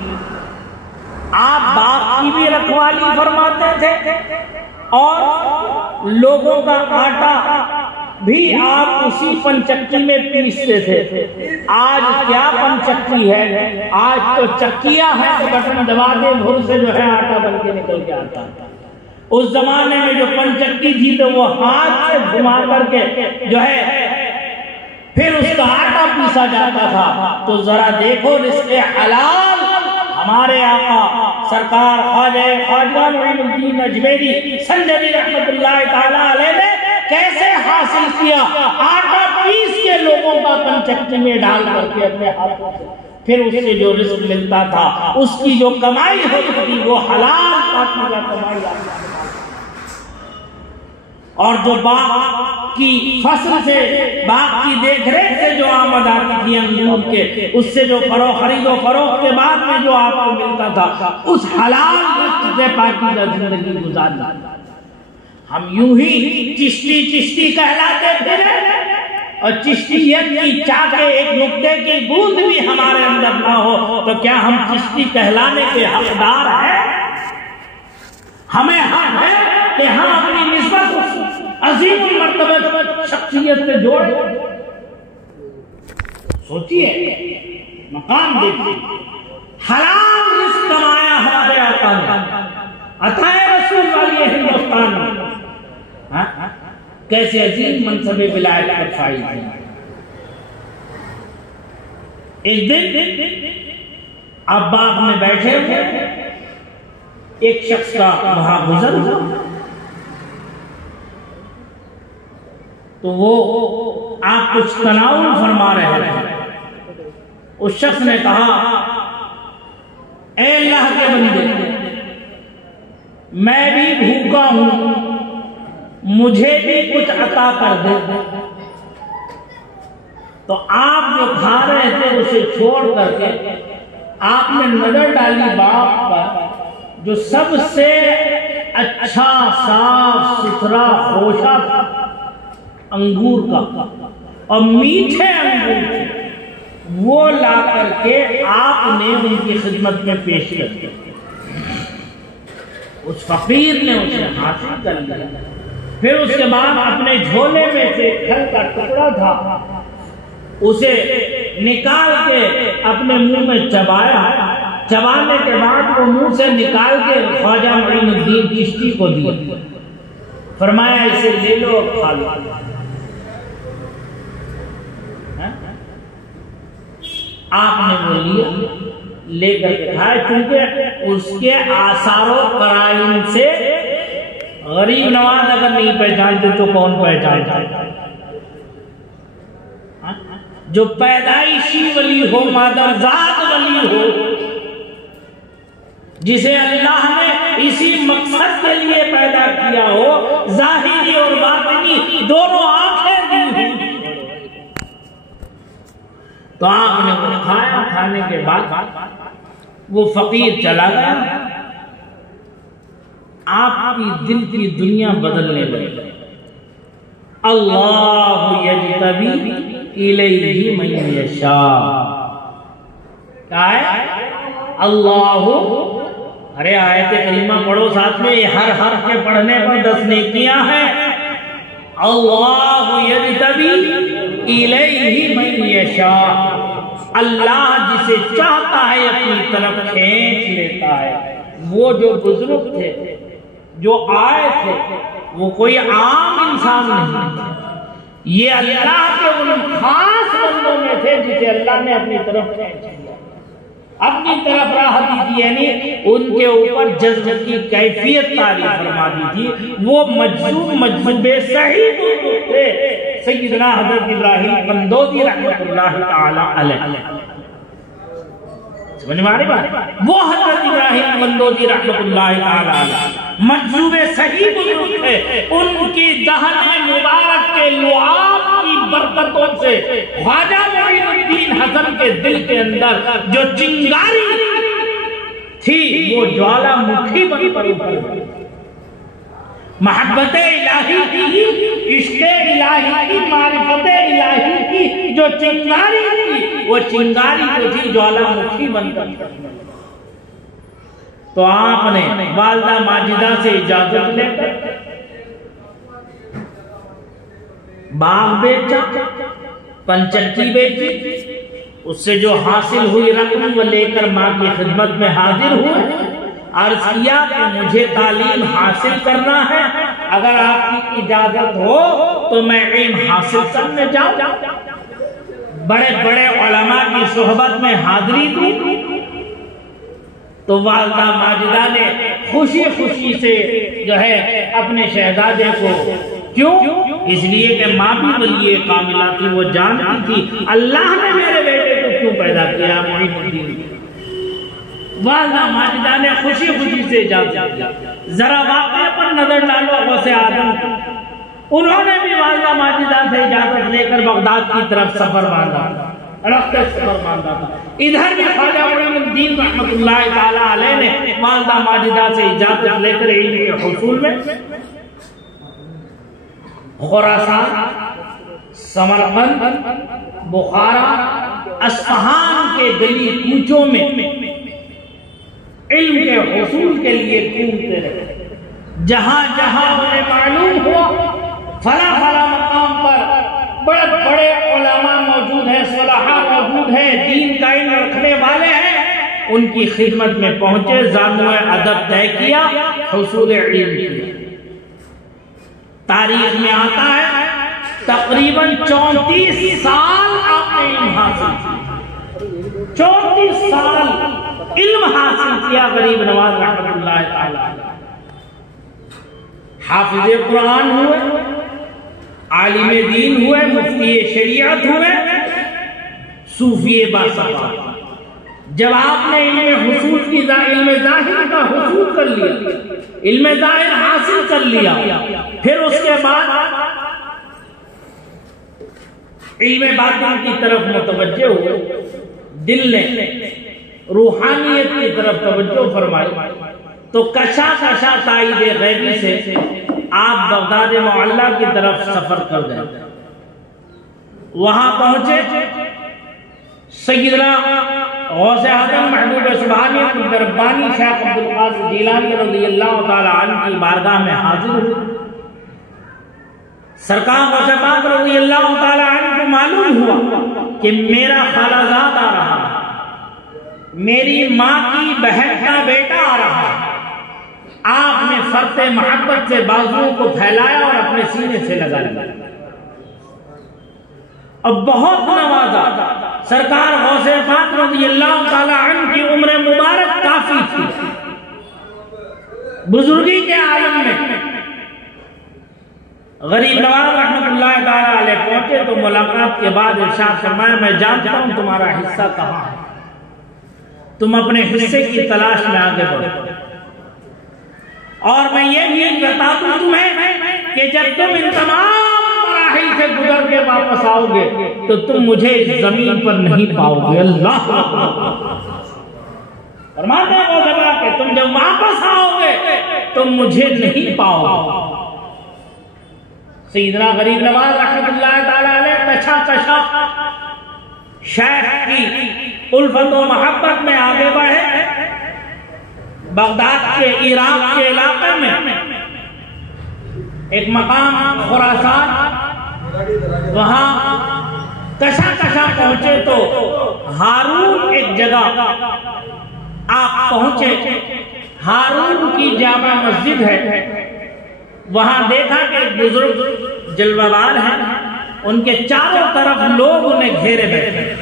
آپ باغ کی بھی رکھوالی فرماتے تھے اور لوگوں کا آٹا بھی آپ اسی پنچکی میں پیستے تھے۔ آج کیا پنچکی ہے، آج تو چکیاں ہیں، بٹن دبا دے گھر سے جو ہے آٹا بن کے نکل کے آتا ہے۔ اس زمانے میں جو پنچکی تھی تو وہ ہاتھ سے گھما کر کے جو ہے پھر اس کا آٹا پیسا جاتا تھا۔ تو ذرا دیکھو رزق حلال ہمارے آقا سرکار خواجہ معین الدین اجمیری سنجری رحمت اللہ تعالی علیہ نے کیسے حاصل کیا؟ آٹا پیس کے لوگوں کا پنچکی میں ڈال کر کے اپنے ہاتھوں سے، پھر اس سے جو رزق ملتا تھا، اس کی جو کمائی ہوتی تھی وہ حلال پاکیزہ کمائی آتی تھی، اور جو باغ کی فصل سے، باغ کی دیکھ ریکھ سے جو آمد آتی تھی انگور کے، اس سے جو خرید و فروخت کے بعد میں جو آپ کو ملتا تھا، اس حلال رزق سے پاکیزہ زندگی گزارنا۔ ہم یوں ہی چشتی چشتی کہلاتے پھرے، اور چشتیت کی چاہ کے ایک نقطے کی بوند بھی ہمارے اندر نہ ہو تو کیا ہم چشتی کہلانے کے حقدار ہیں؟ ہمیں حق ہے کہ ہم اپنی نسبت عظیم المرتبہ شخصیت سے جوڑیں۔ سوچیے، مقام دیکھیے، حلال رزق کمایا ہمارے آقا نے، عطائے رسول والی ہندوستان میں کیسے عظیم منصب ولایت پر فائز ہے۔ ایک دن آپ باغ میں بیٹھے ہوئے، ایک شخص کا وہاں گزر ہوا، تو وہ آپ کچھ تناول فرما رہے تھے۔ اس شخص نے کہا، اے اللہ کے بندے، میں بھی بھوکا ہوں، مجھے بھی کچھ عطا کر دے۔ تو آپ جو کھا رہے تھے اسے چھوڑ کر کے آپ نے نظر ڈالی باغ پر، جو سب سے اچھا صاف ستھرا خوشہ تھا انگور کا، اور میٹھے انگور تھے، وہ لا کر کے آپ نے ان کی خدمت میں پیش کر دیا۔ اس فقیر نے اسے حاصل کر لیا، پھر اس کے بعد اپنے جھولے میں سے پھل کا ٹکڑا تھا، اسے نکال کے اپنے منہ میں چبایا، چبانے کے بعد وہ منہ سے نکال کے خواجہ معین الدین چشتی کو دیا، فرمایا اسے لے لو اور کھا لو۔ آپ نے وہ لیا، لے کر کے کھایا، کیونکہ اس کے آثار و قرائن سے غریب نواز اگر نہیں پہچانتے تو کون پہچانتا؟ جو پیدائشی ولی ہو، مادرزاد ولی ہو، جسے اللہ نے اسی مقصد کے لیے پیدا کیا ہو، ظاہری اور باطنی دونوں آنکھیں دی ہوئی، تو آپ نے وہ کھایا۔ کھانے کے بعد وہ فقیر چلا گیا، آپ کی دل کی دنیا بدلنے لگی۔ اللہ یجتبی الیہ من یشاء، کیا ہے؟ اللہ، ارے آیت کریمہ پڑھو ساتھ میں، ہر حرف کے پڑھنے پر 10 نیکیاں ہیں۔ اللہ یجتبی الیہ من یشاء، اللہ جسے چاہتا ہے اپنی طرف کھینچ لیتا ہے۔ وہ جو بزرگ تھے جو آئے تھے وہ کوئی عام انسان نہیں تھے، یہ اللہ کے ان خاص بندوں میں تھے جسے اللہ نے اپنی طرف کھینچ لیا، اپنی طرف راہ دی تھی، یعنی ان کے اوپر جذب کی کیفیت تعریف فرما دی تھی۔ وہ مجذوبے صحیح تھے سیدنا حضرت ابراہیم قندوزی رحمۃ اللہ تعالی علیہ۔ سمجھ میں آ رہی بات؟ وہ حضرت ابراہیم قندوزی رحمۃ اللہ تعالی علیہ مجذوبے صحیح بزرگ تھے، ان کی دہن مبارک کے لعاب کی برکتوں سے خواجہ معین الدین حسن کے دل کے اندر جو چنگاری تھی وہ جوالا مکھی بن کر ابھری۔ محبت الہی کی، عشق الہی کی، معرفت الہی کی جو چنگاری تھی وہ چنگاری جو تھی جوالا مکھی بن کر۔ تو آپ نے والدہ ماجدہ سے اجازت لے کر باغ بیچا، پنچکی بیچی، اس سے جو حاصل ہوئی رقم وہ لے کر ماں کی خدمت میں حاضر ہوئے، عرض کیا کہ مجھے تعلیم حاصل کرنا ہے، اگر آپ کی اجازت ہو تو میں علم حاصل کرنے جاؤں، بڑے بڑے علماء کی صحبت میں حاضری دوں۔ تو والدہ ماجدہ نے خوشی خوشی سے جو ہے اپنے شہزادے کو، کیوں؟ اس لیے کہ ماں بھی ولی کاملہ تھی، وہ جانتی تھی اللہ نے میرے بیٹے کو کیوں پیدا کیا معین الدین۔ والدہ ماجدہ نے خوشی خوشی سے اجازت دیا۔ ذرا واقعے پر نظر ڈالو غوث اعظم، انہوں نے بھی والدہ ماجدہ سے اجازت لے کر بغداد کی طرف سفر باندھا، رخت سفر باندھا تھا۔ ادھر بھی خواجہ معین الدین رحمۃ اللہ تعالی علیہ نے والدہ ماجدہ سے اجازت لے کر علم کے حصول میں خراسان، سمرقند، بخارا، اصفہان کے گلی کوچوں میں علم کے حصول کے لیے گھومتے رہے۔ جہاں جہاں انہیں معلوم ہوا فلاں فلاں مقام پر بڑے بڑے علماء موجود ہیں، صلحاء موجود ہیں، دین کا علم رکھنے والے ہیں، ان کی خدمت میں پہنچے، زانو ادب طے کیا، حصول علم کیا۔ تاریخ میں آتا ہے تقریباً 34 سال آپ نے علم حاصل کیا، 34 سال علم حاصل کیا غریب نواز رحمۃ اللہ تعالی۔ حافظ قرآن ہوئے، عالم دین ہوئے، مفتی شریعت ہوئے، صوفی باصفا۔ جب آپ نے علم حصول کی، علم ظاہر کا حصول کر لیا، علم ظاہر حاصل کر لیا، پھر اس کے بعد علم باطن کی طرف متوجہ ہوئے، دل نے روحانیت کی طرف توجہ فرمائی، تو کشا کشا تائید غیبی سے آپ بغداد معلیٰ کی طرف سفر کر گئے۔ وہاں پہنچے، سیدنا غوث اعظم محبوب سبحانیت ربانی شیخ عبدالقادر جیلانی رضی اللہ تعالی عنہ کی بارگاہ میں حاضر ہوئے۔ سرکار غوث پاک رضی اللہ تعالی عنہ کو معلوم ہوا کہ میرا خالہ زاد آ رہا ہے، میری ماں کی بہن کا بیٹا آ رہا ہے۔ آپ نے فرط محبت سے بازوؤں کو پھیلایا اور اپنے سینے سے لگا لیا، اب بہت نوازا۔ سرکار غوث پاک رضی اللہ تعالی عنہ کی عمر مبارک کافی تھی، بزرگی کے عالم میں غریب نواز رحمۃ اللہ تعالی علیہ پہنچے تو ملاقات کے بعد ارشاد فرمایا، میں جانتا ہوں تمہارا حصہ کہاں ہے، تم اپنے حصے کی تلاش میں آگے بڑھو، اور میں یہ بھی بتا دوں تمہیں کہ جب تم ان تمام مراحل سے گزر کے واپس آؤ گے تو تم مجھے اس زمین پر نہیں پاؤ گے۔ اللہ فرماتے ہیں وہ جگہ کہ تم جب واپس آؤ گے تم مجھے نہیں پاؤ گے۔ سیدنا غریب نواز رحمۃ اللہ تعالی علیہ کچھا کچھا شیخ کی الفت و محبت میں آگے بڑھے۔ بغداد کے عراق کے علاقے میں ایک مقام خراسان، وہاں کشا کشا پہنچے تو ہارون ایک جگہ آپ پہنچے، ہارون کی جامع مسجد ہے، وہاں دیکھا کہ ایک بزرگ جلوہ بار ہیں، ان کے چاروں طرف لوگ انہیں گھیرے بیٹھے۔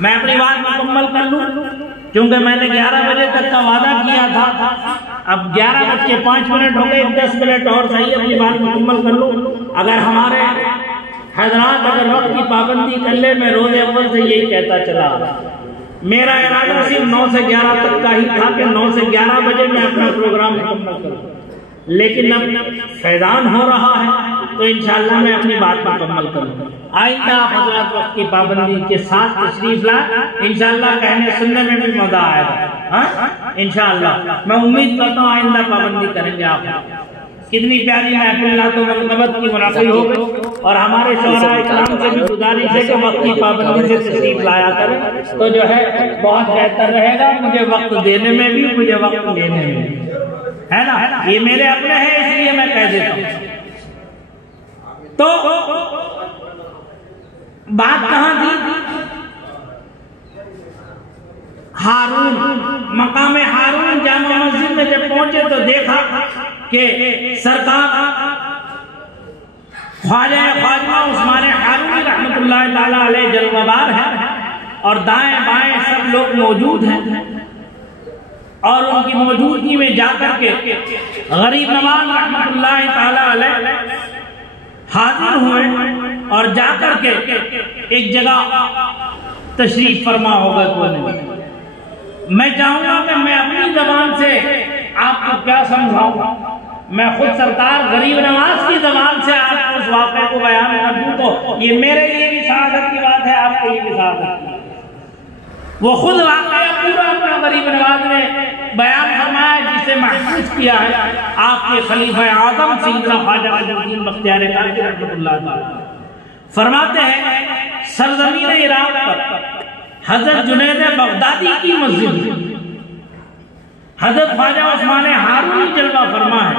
میں اپنی بات مکمل کر لوں کیونکہ میں نے 11 بجے تک کا وعدہ کیا تھا، اب 11:05 ہو گئے، 10 منٹ اور صحیح اپنی بات مکمل کر لوں۔ اگر ہمارے حضرات اگر وقت کی پابندی کر لے، میں روز اول سے یہی کہتا چلا، میرا ارادہ صرف 9 سے 11 تک کا ہی تھا کہ 9 سے 11 بجے میں اپنا پروگرام مکمل کروں، لیکن اب فیضان ہو رہا ہے تو انشاءاللہ میں اپنی بات مکمل کروں۔ آئندہ آپ حضرات وقت کی پابندی کے ساتھ تشریف لائیں، انشاءاللہ کہنے سننے میں بھی مزہ آئے گا، انشاءاللہ میں امید کرتا ہوں آئندہ پابندی کریں گے آپ۔ کتنی پیاری محفل نعت و منقبت کی منعقد ہو گئی، اور ہمارے شعراء اکرام سے بھی گزارش ہے کہ وقت کی پابندی سے تشریف لایا کریں تو جو ہے بہت بہتر رہے گا، مجھے وقت دینے میں بھی، مجھے وقت لینے میں بھی، ہے نا، یہ میرے اپنے ہیں اس لیے میں کہہ دیتا ہوں۔ تو بات کہاں تھی؟ ہارون، مقام ہارون جامع مسجد میں جب پہنچے تو دیکھا کہ سرکار خواجہ عثمان ہارونی رحمت اللہ تعالی علیہ جلوہ بار ہے، اور دائیں بائیں سب لوگ موجود ہیں، اور ان کی موجودگی میں جا کر کے غریب نواز رحمت اللہ تعالی علیہ حاضر ہوئے، اور جا کر کے ایک جگہ تشریف فرما ہوگا کونے۔ میں چاہوں گا کہ میں اپنی زبان سے آپ کو کیا سمجھاؤں، میں خود سرکار غریب نواز کی زبان سے آپ کو اس واقعے کو بیان کر دوں تو یہ میرے لیے بھی سعادت کی بات ہے، آپ کے لیے بھی سعادت کی۔ وہ خود واقعہ پورا اپنا غریب نواز نے بیان فرمایا، جسے محفوظ کیا ہے آپ کے خلیفہ اعظم سیدنا خواجہ الدین بختیار کاکی رحمۃ اللہ تعالی۔ فرماتے ہیں سرزمین عراق پر حضرت جنید بغدادی کی مسجد حضرت خواجہ عثمان ہارونی جلوہ فرما ہے،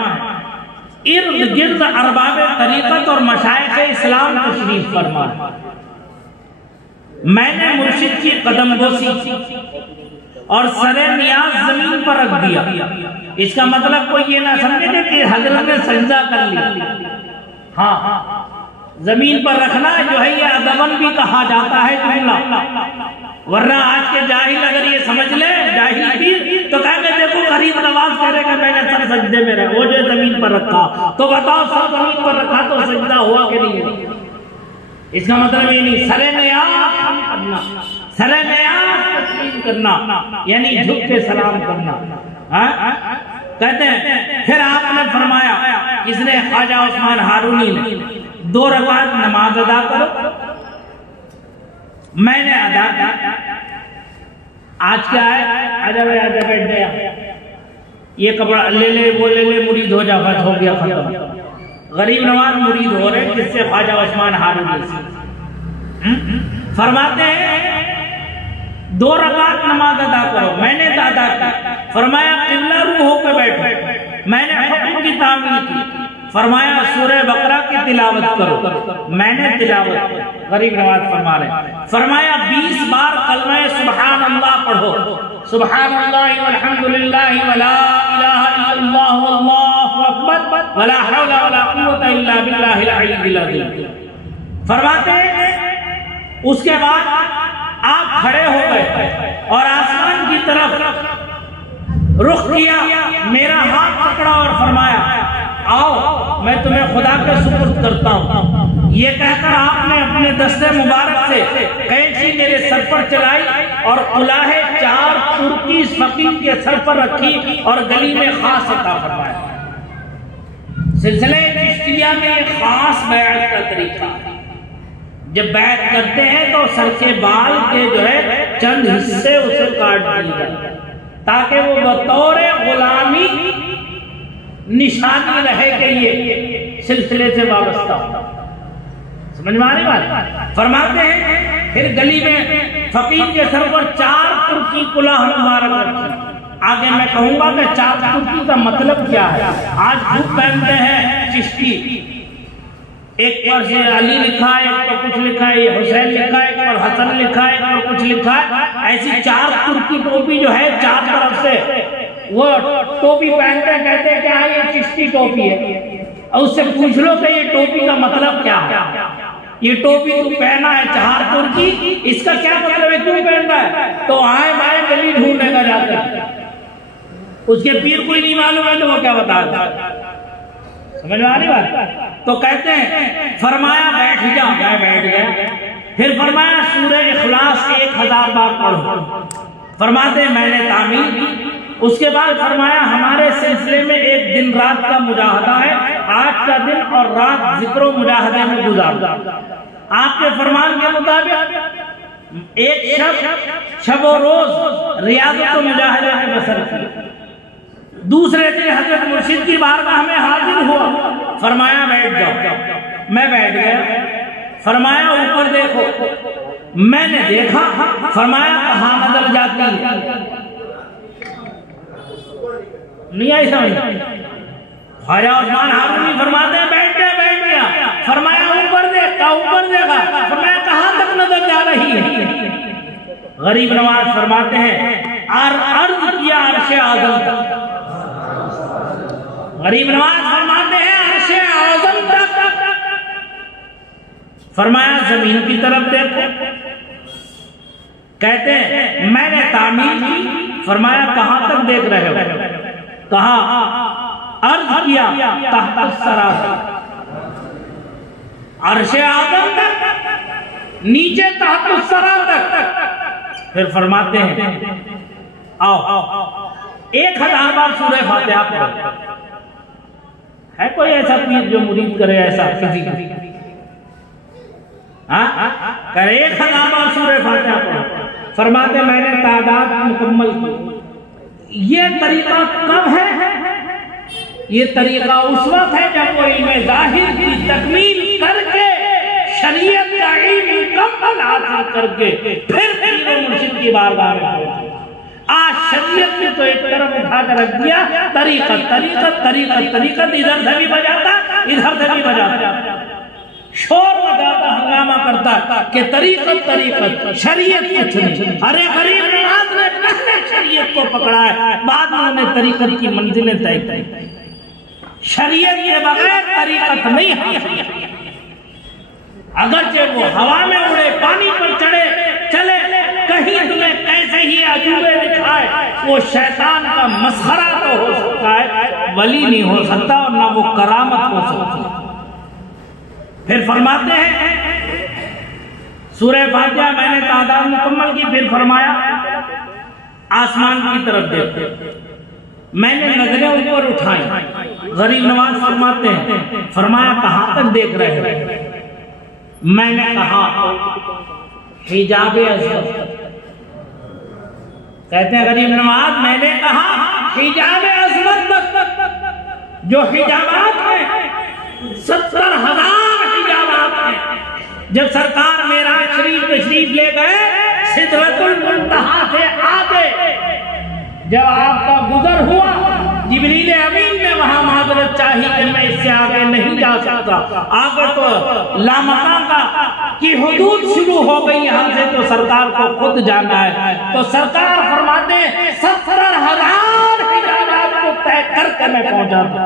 ارد گرد ارباب طریقت اور مشائخ اسلام تشریف فرما ہے۔ میں نے مرشد کی قدم بوسی اور سر نیاز زمین پر رکھ دیا۔ اس کا مطلب کوئی یہ نہ سمجھے کہ حضرت نے سجدہ کر لیا، ہاں زمین پر رکھنا جو ہے یہ ادباً بھی کہا جاتا ہے جملہ، ورنہ آج کے جاہل اگر یہ سمجھ لے، جاہل پیر، تو کہیں گے دیکھو غریب نواز کہہ رہے کہ میں نے سر سجدے میں رکھا، وہ جو زمین پر رکھا، تو بتاؤ سر زمین پر رکھا تو سجدہ ہوا کہ نہیں؟ اس کا مطلب یہ نہیں، سر نیاز کرنا، سر نیاز تسلیم کرنا یعنی جھک کے سلام کرنا۔ کہتے ہیں پھر آپ نے فرمایا، اس نے خواجہ عثمان ہارونی نے 2 رکعت نماز ادا کرو، میں نے ادا کیا۔ آج کیا ہے، آجا بیٹھ گیا، یہ کپڑا لے لے وہ لے لے، مرید ہو جا، بس ہو گیا ختم۔ غریب نواز مرید ہو رہے جس سے خواجہ عثمان ہارونی سے فرماتے ہیں 2 رکعت نماز ادا کرو، میں نے ادا کی۔ فرمایا قبلہ رو ہو کے بیٹھو، میں نے حکم کی تعمیل کی۔ فرمایا سورہ بقرہ کی تلاوت کرو، میں نے تلاوت کی۔ غریب نواز فرما رہے، فرمایا 20 بار کلمہ سبحان اللہ پڑھو، سبحان اللہ والحمدللہ ولا الہ الا اللہ واللہ اکبر ولا حول ولا قوت الا باللہ العلی العظیم۔ فرماتے ہیں اس کے بعد آپ کھڑے ہو گئے اور آسمان کی طرف رخ کیا، میرا ہاتھ پکڑا اور فرمایا آؤ میں تمہیں خدا کے سپرد کرتا ہوں۔ یہ کہہ کر آپ نے اپنے دستے مبارک سے قینچی میرے سر پر چلائی اور قلاہ 4 ترکی فقیر کے سر پر رکھی اور گلی میں خاص عطا فرمایا۔ سلسلہ چشتیہ میں ایک خاص بیعت کا طریقہ ہے، جب بیعت کرتے ہیں تو سر کے بال کے جو ہے چند حصے اسے کاٹ دیے جاتے ہیں تاکہ وہ بطور غلامی نشانی رہے کہ یہ سلسلے سے وابستہ ہو۔ سمجھ میں آنے بات؟ فرماتے ہیں پھر گلی میں فقیر کے سر پر 4 ترکی کلاه مبارک رکھی۔ آگے میں کہوں گا کہ 4 ترکی کا مطلب کیا ہے۔ آج خود پہنتے ہیں چشتی، ایک پر سے علی لکھا ہے، ایک پر کچھ لکھا ہے، یہ حسین لکھا ہے، ایک پر حسن لکھا ہے اور کچھ لکھا ہے. ایسی 4 ترکی ٹوپی جو ہے 4 طرف سے وہ ٹوپی پہنتے ہیں, کہتے ہیں کہ ہاں یہ چشتی ٹوپی ہے. اور اس سے پوچھ لو کہ یہ ٹوپی کا مطلب کیا ہے, یہ ٹوپی تو پہنا ہے 4 ترکی, اس کا کیا مطلب ہے, کیوں پہنتا ہے؟ تو آئے بائیں گلی ڈھونڈنے کا جاتا ہے, اس کے پیر کوئی نہیں معلوم ہے تو وہ کیا بتا رہا ہے. سمجھ میں آ رہی بات؟ تو کہتے ہیں فرمایا بیٹھ جا, میں بیٹھ گیا. پھر فرمایا سورہ اخلاص 1000 بار پڑھو. فرماتے میں نے تعمیل کی. اس کے بعد فرمایا ہمارے سلسلے میں ایک دن رات کا مجاہدہ ہے, آج کا دن اور رات ذکر و مجاہدے میں گزارا. آپ کے فرمان کے مطابق ایک شب و روز ریاضت و مجاہدے میں بسر کی. دوسرے دن حضرت مرشد کی بارگاہ میں حاضر ہوا. فرمایا بیٹھ جاؤ. میں بیٹھ گیا. فرمایا اوپر دیکھو. میں نے دیکھا. فرمایا کہاں نظر جاتی ہے؟ نہیں آئی سمجھ. خواجہ عثمان ہارونی فرماتے ہیں بیٹھ گیا. فرمایا اوپر دیکھا, اوپر دیکھا. فرمایا کہاں تک نظر جا رہی ہے؟ غریب نواز فرماتے ہیں عرض کیا عرش اعظم تک. غریب نواز فرماتے ہیں عرش اعظم تک. فرمایا زمین کی طرف دیکھو. کہتے ہیں میں نے تعمیر کی. فرمایا کہاں تک دیکھ رہے ہو؟ کہا عرض کیا تحت الثری عرش اعظم تک, نیچے تحت الثری تک. پھر فرماتے ہیں آؤ 1000 بار سورہ فاتحہ پڑھو. ہے کوئی ایسا پیر جو مرید کرے ایسا کسی کا؟ کرے 1000 بار سورہ فاتحہ پڑھو. فرماتے میں نے تعداد مکمل کی. یہ طریقہ کب ہے؟ یہ طریقہ اس وقت ہے جب وہ علم ظاہر کی تکمیل کر کے شریعت کا علم مکمل حاصل کر کے پھر پیر و مرشد کی بارگاہ میں پہنچے. آج شریعت نے تو ایک طرف اٹھا کر رکھ دیا طریقت طریقت طریقت طریقت, ادھر سے بھی بجاتا ادھر سے بھی بجاتا, شور مچاتا ہنگامہ کرتا کہ طریقت طریقت شریعت کچھ نہیں. ارے غریب نواز نے پہلے شریعت کو پکڑا ہے, بعد میں انہوں نے طریقت کی منزلیں طے کی. شریعت کے بغیر طریقت نہیں ہے. اگرچہ وہ ہوا میں اڑے, پانی پر چڑھے چلے, کہیں تمہیں کیسے ہی عجوبے دکھائے, وہ شیطان کا مسخرہ تو ہو سکتا ہے, ولی نہیں ہو سکتا, اور نہ وہ کرامت ہو سکتی. پھر فرماتے ہیں سورہ فاتحہ میں نے تعداد مکمل کی. پھر فرمایا آسمان کی طرف دیکھو. میں نے نظریں اوپر اٹھائیں. غریب نواز فرماتے ہیں فرمایا کہاں تک دیکھ رہے ہیں؟ میں نے کہا حجاب عظمت. کہتے ہیں غریب نواز میں نے کہا حجاب عظمت, جو حجابات ہیں 70,000 حجابات ہیں. جب سرکار معراج شریف تشریف لے گئے سدرۃ المنتہا سے آگے جب آپ کا گزر ہوا, جبریل امین نے وہاں معذرت چاہی کہ میں اس سے آگے نہیں جا سکتا, آگے تو لامکان کی حدود شروع ہو گئی, یہاں سے تو سرکار کو خود جانا ہے. تو سرکار فرماتے ہیں 70,000 حجابات کو طے کر کے میں پہنچا تھا.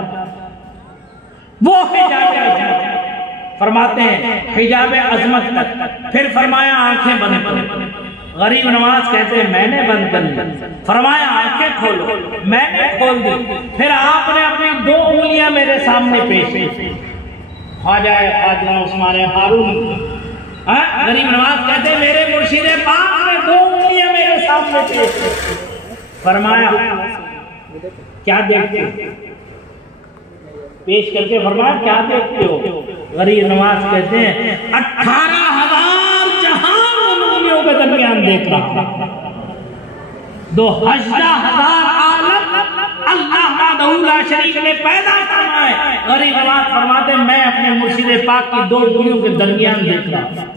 وہ حجاب عظمت فرماتے ہیں حجاب عظمت تک. پھر فرمایا آنکھیں بند کرو. غریب نواز کہتے ہیں میں نے بند کر لی. فرمایا آنکھیں کھولو. میں نے کھول دی. پھر آپ نے اپنی 2 انگلیاں میرے سامنے پیش کی. خواجہ عثمان ہارونی غریب نواز کہتے ہیں میرے مرشد پاک نے 2 انگلیاں میرے سامنے پیش کی. فرمایا کیا دیکھتے ہو؟ پیش کر کے فرمایا کیا دیکھتے ہو؟ غریب نواز کہتے ہیں 18,000 جہان انگلیوں کے درمیان دیکھ رہا ہوں. 18,000 عالم اللہ وحدہ لا شریک نے پیدا فرمائے. غریب نواز فرماتے ہیں میں اپنے مرشد پاک کی 2 انگلیوں کے درمیان دیکھ رہا ہوں.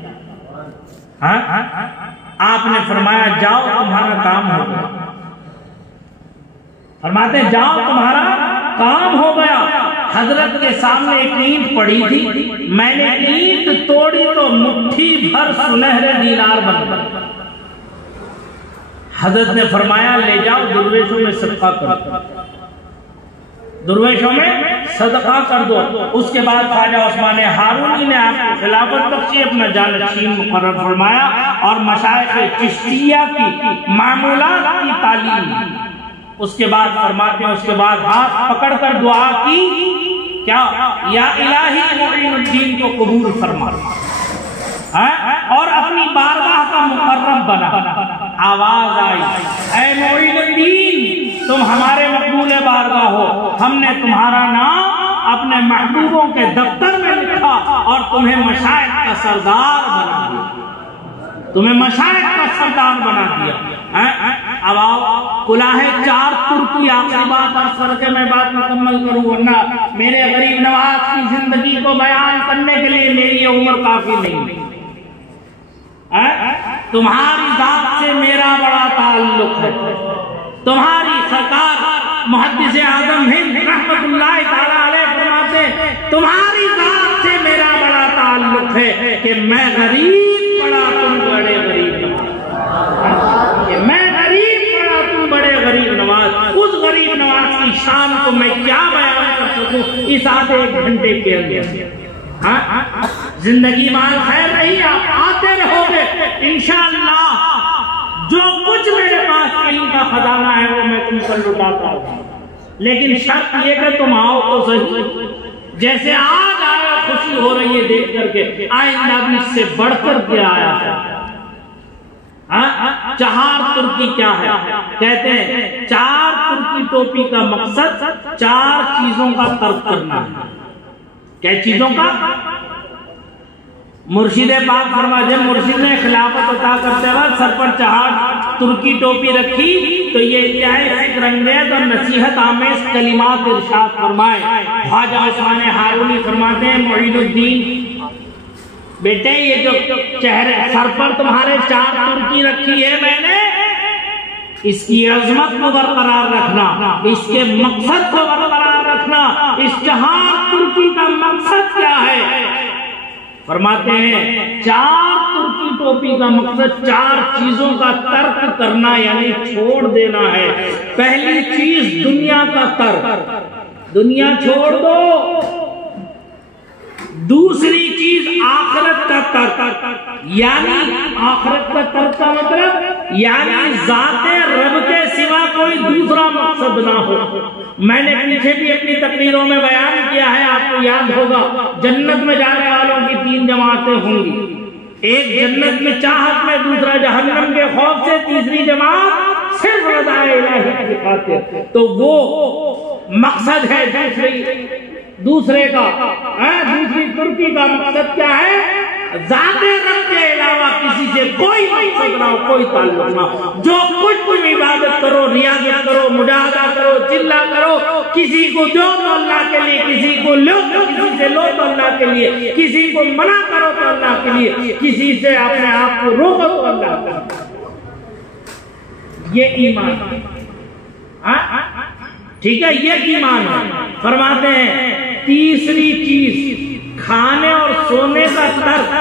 آپ نے فرمایا جاؤ تمہارا کام ہو گیا. فرماتے ہیں جاؤ تمہارا کام ہو گیا. حضرت کے سامنے ایک اینٹ پڑی تھی، میں نے اینٹ توڑی تو مٹھی بھر سنہرے دینار بن گئے۔ حضرت نے فرمایا لے جاؤ درویشوں میں صدقہ کر دو، درویشوں میں صدقہ کر دو۔ اس کے بعد خواجہ عثمان ہارونی نے آپ کو خلافت بخشی، اپنا جانشین مقرر فرمایا اور مشائخ چشتیہ کی معمولات کی تعلیم۔ اس کے بعد فرماتے ہیں، اس کے بعد ہاتھ پکڑ کر دعا کی، کیا یا الہی معین الدین کو قبول فرما، اور اپنی بارگاہ کا مقرب بنا۔ آواز آئی، اے معین الدین تم ہمارے مقبول بارگاہ ہو، ہم نے تمہارا نام اپنے محبوبوں کے دفتر میں لکھا اور تمہیں مشائخ کا سردار بنا دیا، تمہیں مشائخ کا سردار بنا دیا۔ اب آؤ کلاہ چار ترکی، آخری بات عرض کر کے میں بات مکمل کروں، ورنہ میرے غریب نواز کی زندگی کو بیان کرنے کے لیے میری عمر کافی نہیں۔ تمہاری ذات سے میرا بڑا تعلق ہے، تمہاری سرکار محدث اعظم ہند رحمت اللہ تعالی علیہ فرماتے تمہاری ذات سے میرا بڑا تعلق ہے کہ میں غریب پڑا تم بڑے غریب نواز، میں غریب پڑا تم بڑے غریب نواز۔ اس غریب نواز کی شان کو میں کیا بیان کر سکوں اس آدھے ایک گھنٹے کے اندر۔ زندگی مال خیر نہیں، آپ آتے رہو گے انشاءاللہ۔ جو کچھ میرے پاس علم کا خزانہ ہے وہ میں تم کو لٹاتا ہوں، لیکن شرط یہ کہ تم آؤ تو صحیح۔ جیسے آج آیا خوشی ہو رہی ہے دیکھ کر کے، آئندہ بھی اس سے بڑھ کر کے آیا ہے۔ چہار ترکی کیا ہے؟ کہتے ہیں چار ترکی ٹوپی کا مقصد چار چیزوں کا ترک کرنا ہے۔ کیا چیزوں کا؟ مرشد پاک فرما جب مرشد نے خلافت عطا کرتے وقت سر پر چہار ترکی ٹوپی رکھی تو یہ انتہائی فکر انگیز اور نصیحت آمیز کلمات ارشاد فرمائے۔ خواجہ عثمان ہارونی فرماتے ہیں معین الدین بیٹے یہ جو چہرے سر پر تمہارے چار ترکی رکھی ہے میں نے، اس کی عظمت کو برقرار رکھنا، اس کے مقصد کو برقرار رکھنا۔ اس چہار ترکی کا مقصد کیا ہے؟ فرماتے ہیں چار ترکی ٹوپی کا مقصد چار چیزوں کا ترک کرنا یعنی چھوڑ دینا ہے۔ پہلی چیز دنیا کا ترک، دنیا چھوڑ دو۔ دوسری چیز آخرت کا ترک، یعنی آخرت کا ترک کا مطلب یعنی ذات رب کے سوا کوئی دوسرا مقصد نہ ہو۔ میں نے پیچھے بھی اپنی تقریروں میں بیان کیا ہے، آپ کو یاد ہوگا جنت میں جانے والوں کی تین جماعتیں ہوں گی، ایک جنت میں چاہت میں، دوسرا جہنم کے خوف سے، تیسری جماعت صرف رضا الہی کی خاطر۔ تو وہ مقصد ہے دوسرے کا، دوسری ترکی کا مقصد کیا ہے؟ ذات رب کے علاوہ کسی سے کوئی مقصد نہ ہو، کوئی تعلق نہ ہو۔ جو کچھ تم عبادت کرو، ریاضت کرو، مجاہدہ کرو، چلا کرو، کسی کو دو تو اللہ کے لیے، کسی کو لو تو کسی سے لو تو اللہ کے لیے، کسی کو منع کرو تو اللہ کے لیے، کسی سے اپنے آپ کو روکو تو اللہ کے لیے۔ یہ ایمان ٹھیک ہے، یہ ایمان ہے۔ فرماتے ہیں تیسری چیز کھانے اور سونے کا ترک،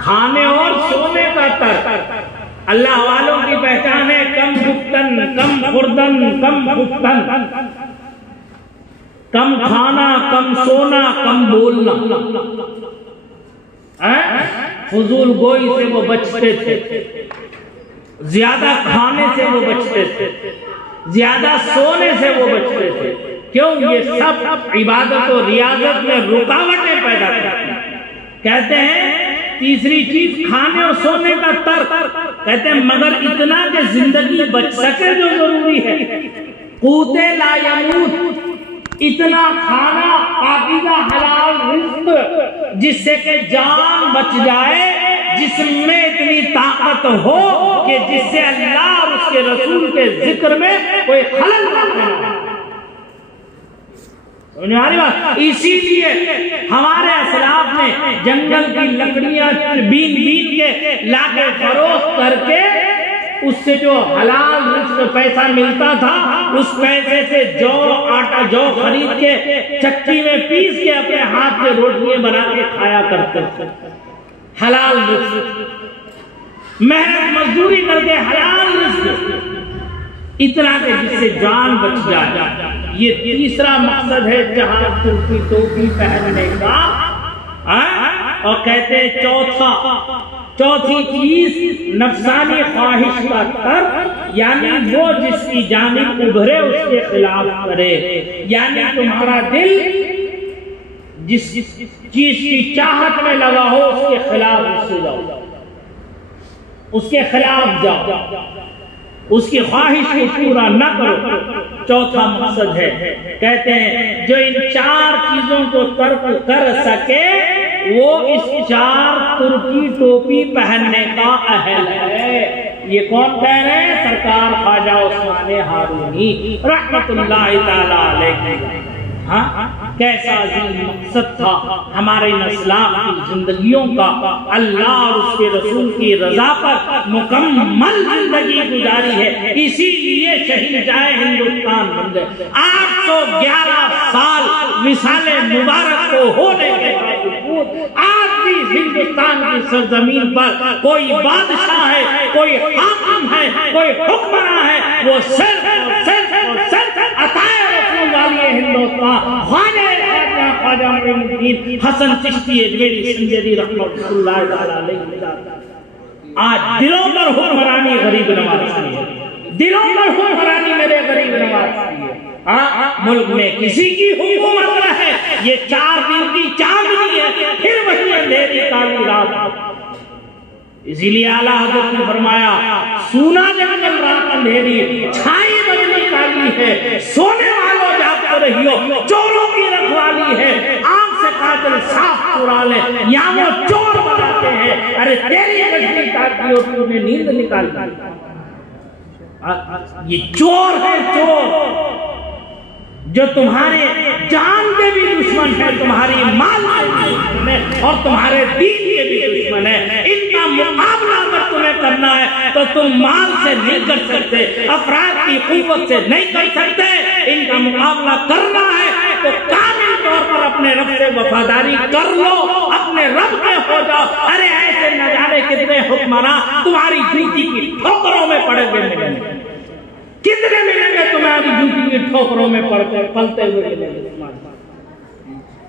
کھانے اور سونے کا ترک۔ اللہ والوں کی پہچان ہے کم گفتن، کم خوردن، کم گفتن، کم کھانا، کم سونا، کم بولنا۔ فضول گوئی سے وہ بچتے تھے، زیادہ کھانے سے وہ بچتے تھے، زیادہ سونے سے وہ بچتے تھے۔ کیوں؟ یہ سب عبادت و ریاضت میں رکاوٹیں پیدا کرتی ہیں۔ کہتے ہیں تیسری چیز کھانے اور سونے کا ترک، کہتے ہیں مگر اتنا کہ زندگی بچ سکے جو ضروری ہے، قوت لا یموت، اتنا کھانا پاکیزہ حلال رزق جس سے کہ جان بچ جائے، جسم میں اتنی طاقت ہو کہ جس سے اللہ اور اس کے رسول کے ذکر میں کوئی خلل نہ پڑے۔ اسی لیے ہمارے اسلاف نے جنگل کی لکڑیاں بین بین کے لا کے فروخت کر کے اس سے جو حلال رزق پیسہ ملتا تھا اس پیسے سے جو خرید کے چکی میں پیس کے اپنے ہاتھ سے روٹیاں بنا کے کھایا کرتے تھے. حلال رزق، محنت مزدوری کر کے حلال رزق، اتنا کہ جس سے جان بچ جائے. یہ تیسرا مقصد ہے جہاں ترکی ٹوپی پہننے کا. اور کہتے ہیں چوتھی چیز نفسانی خواہش کا ترک، یعنی وہ جس کی جانب ابھرے اس کے خلاف کرے. یعنی تمہارا دل جس چیز کی چاہت میں لگا ہو اس کے خلاف اس سے جاؤ، اس کے خلاف جاؤ، اس کی خواہش کو پورا نہ کرو. چوتھا مقصد ہے، کہتے ہیں جو ان 4 چیزوں کو ترک کر سکے وہ اس 4 ترکی ٹوپی پہننے کا اہل ہے. یہ کون کہہ رہے ہیں؟ سرکار خواجہ عثمان ہارونی رحمت اللہ تعالی علیہ. ہاں کیسا عظیم مقصد تھا ہمارے اسلاف کی زندگیوں کا. اللہ اور اس کے رسول کی رضا پر مکمل زندگی گزاری ہے، اسی لیے شہید جائے ہندوستان بن گئے. 811 سال وصال مبارک کو ہونے کے باوجود آج بھی ہندوستان کی سرزمین پر کوئی بادشاہ ہے، کوئی حاکم ہے، کوئی حکمراں ہے، وہ صرف عطائے رسول والی ہندوستان خواجہ معین الدین حسن چشتی اجمیری سنجری رحمۃ اللہ تعالی علیہ. آج دلوں پر حکمرانی غریب نواز کی ہے، دلوں پر حکمرانی میرے غریب نواز کی ہے. ملک میں کسی کی حکومت رہے، یہ 4 دن کی چاندنی ہے، پھر وہی اندھیری کالی رات. اسی لیے اعلیٰ حضرت نے فرمایا سونا جنگل رات اندھیری، چھائی بدلی کالی ہے، سونے والوں جاگتے رہیو، چوروں کی رکھوالی ہے، آنکھ سے قاتل صاف چرا لے یا وہ چور بناتے ہیں. ارے تیری بجلی کاٹیو تو نے نیند نکال دی. یہ چور ہے، چور جو تمہارے جان کے بھی دشمن ہے، تمہاری مال کے بھی دشمن ہے، اور تمہارے دین کے بھی دشمن ہے. ان کا مقابلہ اگر تمہیں کرنا ہے تو تم مال سے نہیں کر سکتے، افراد کی قوت سے نہیں کر سکتے. ان کا مقابلہ کرنا ہے تو کامل طور پر اپنے رب سے وفاداری کر لو، اپنے رب میں ہو جاؤ. ارے ایسے نظارے کتنے حکمراں تمہاری جوتی کی ٹھوکروں میں پڑے ہوئے ملیں گے، کتنے ملیں گے تمہاری جوتی کی ٹھوکروں میں پلتے ہوئے ملیں گے.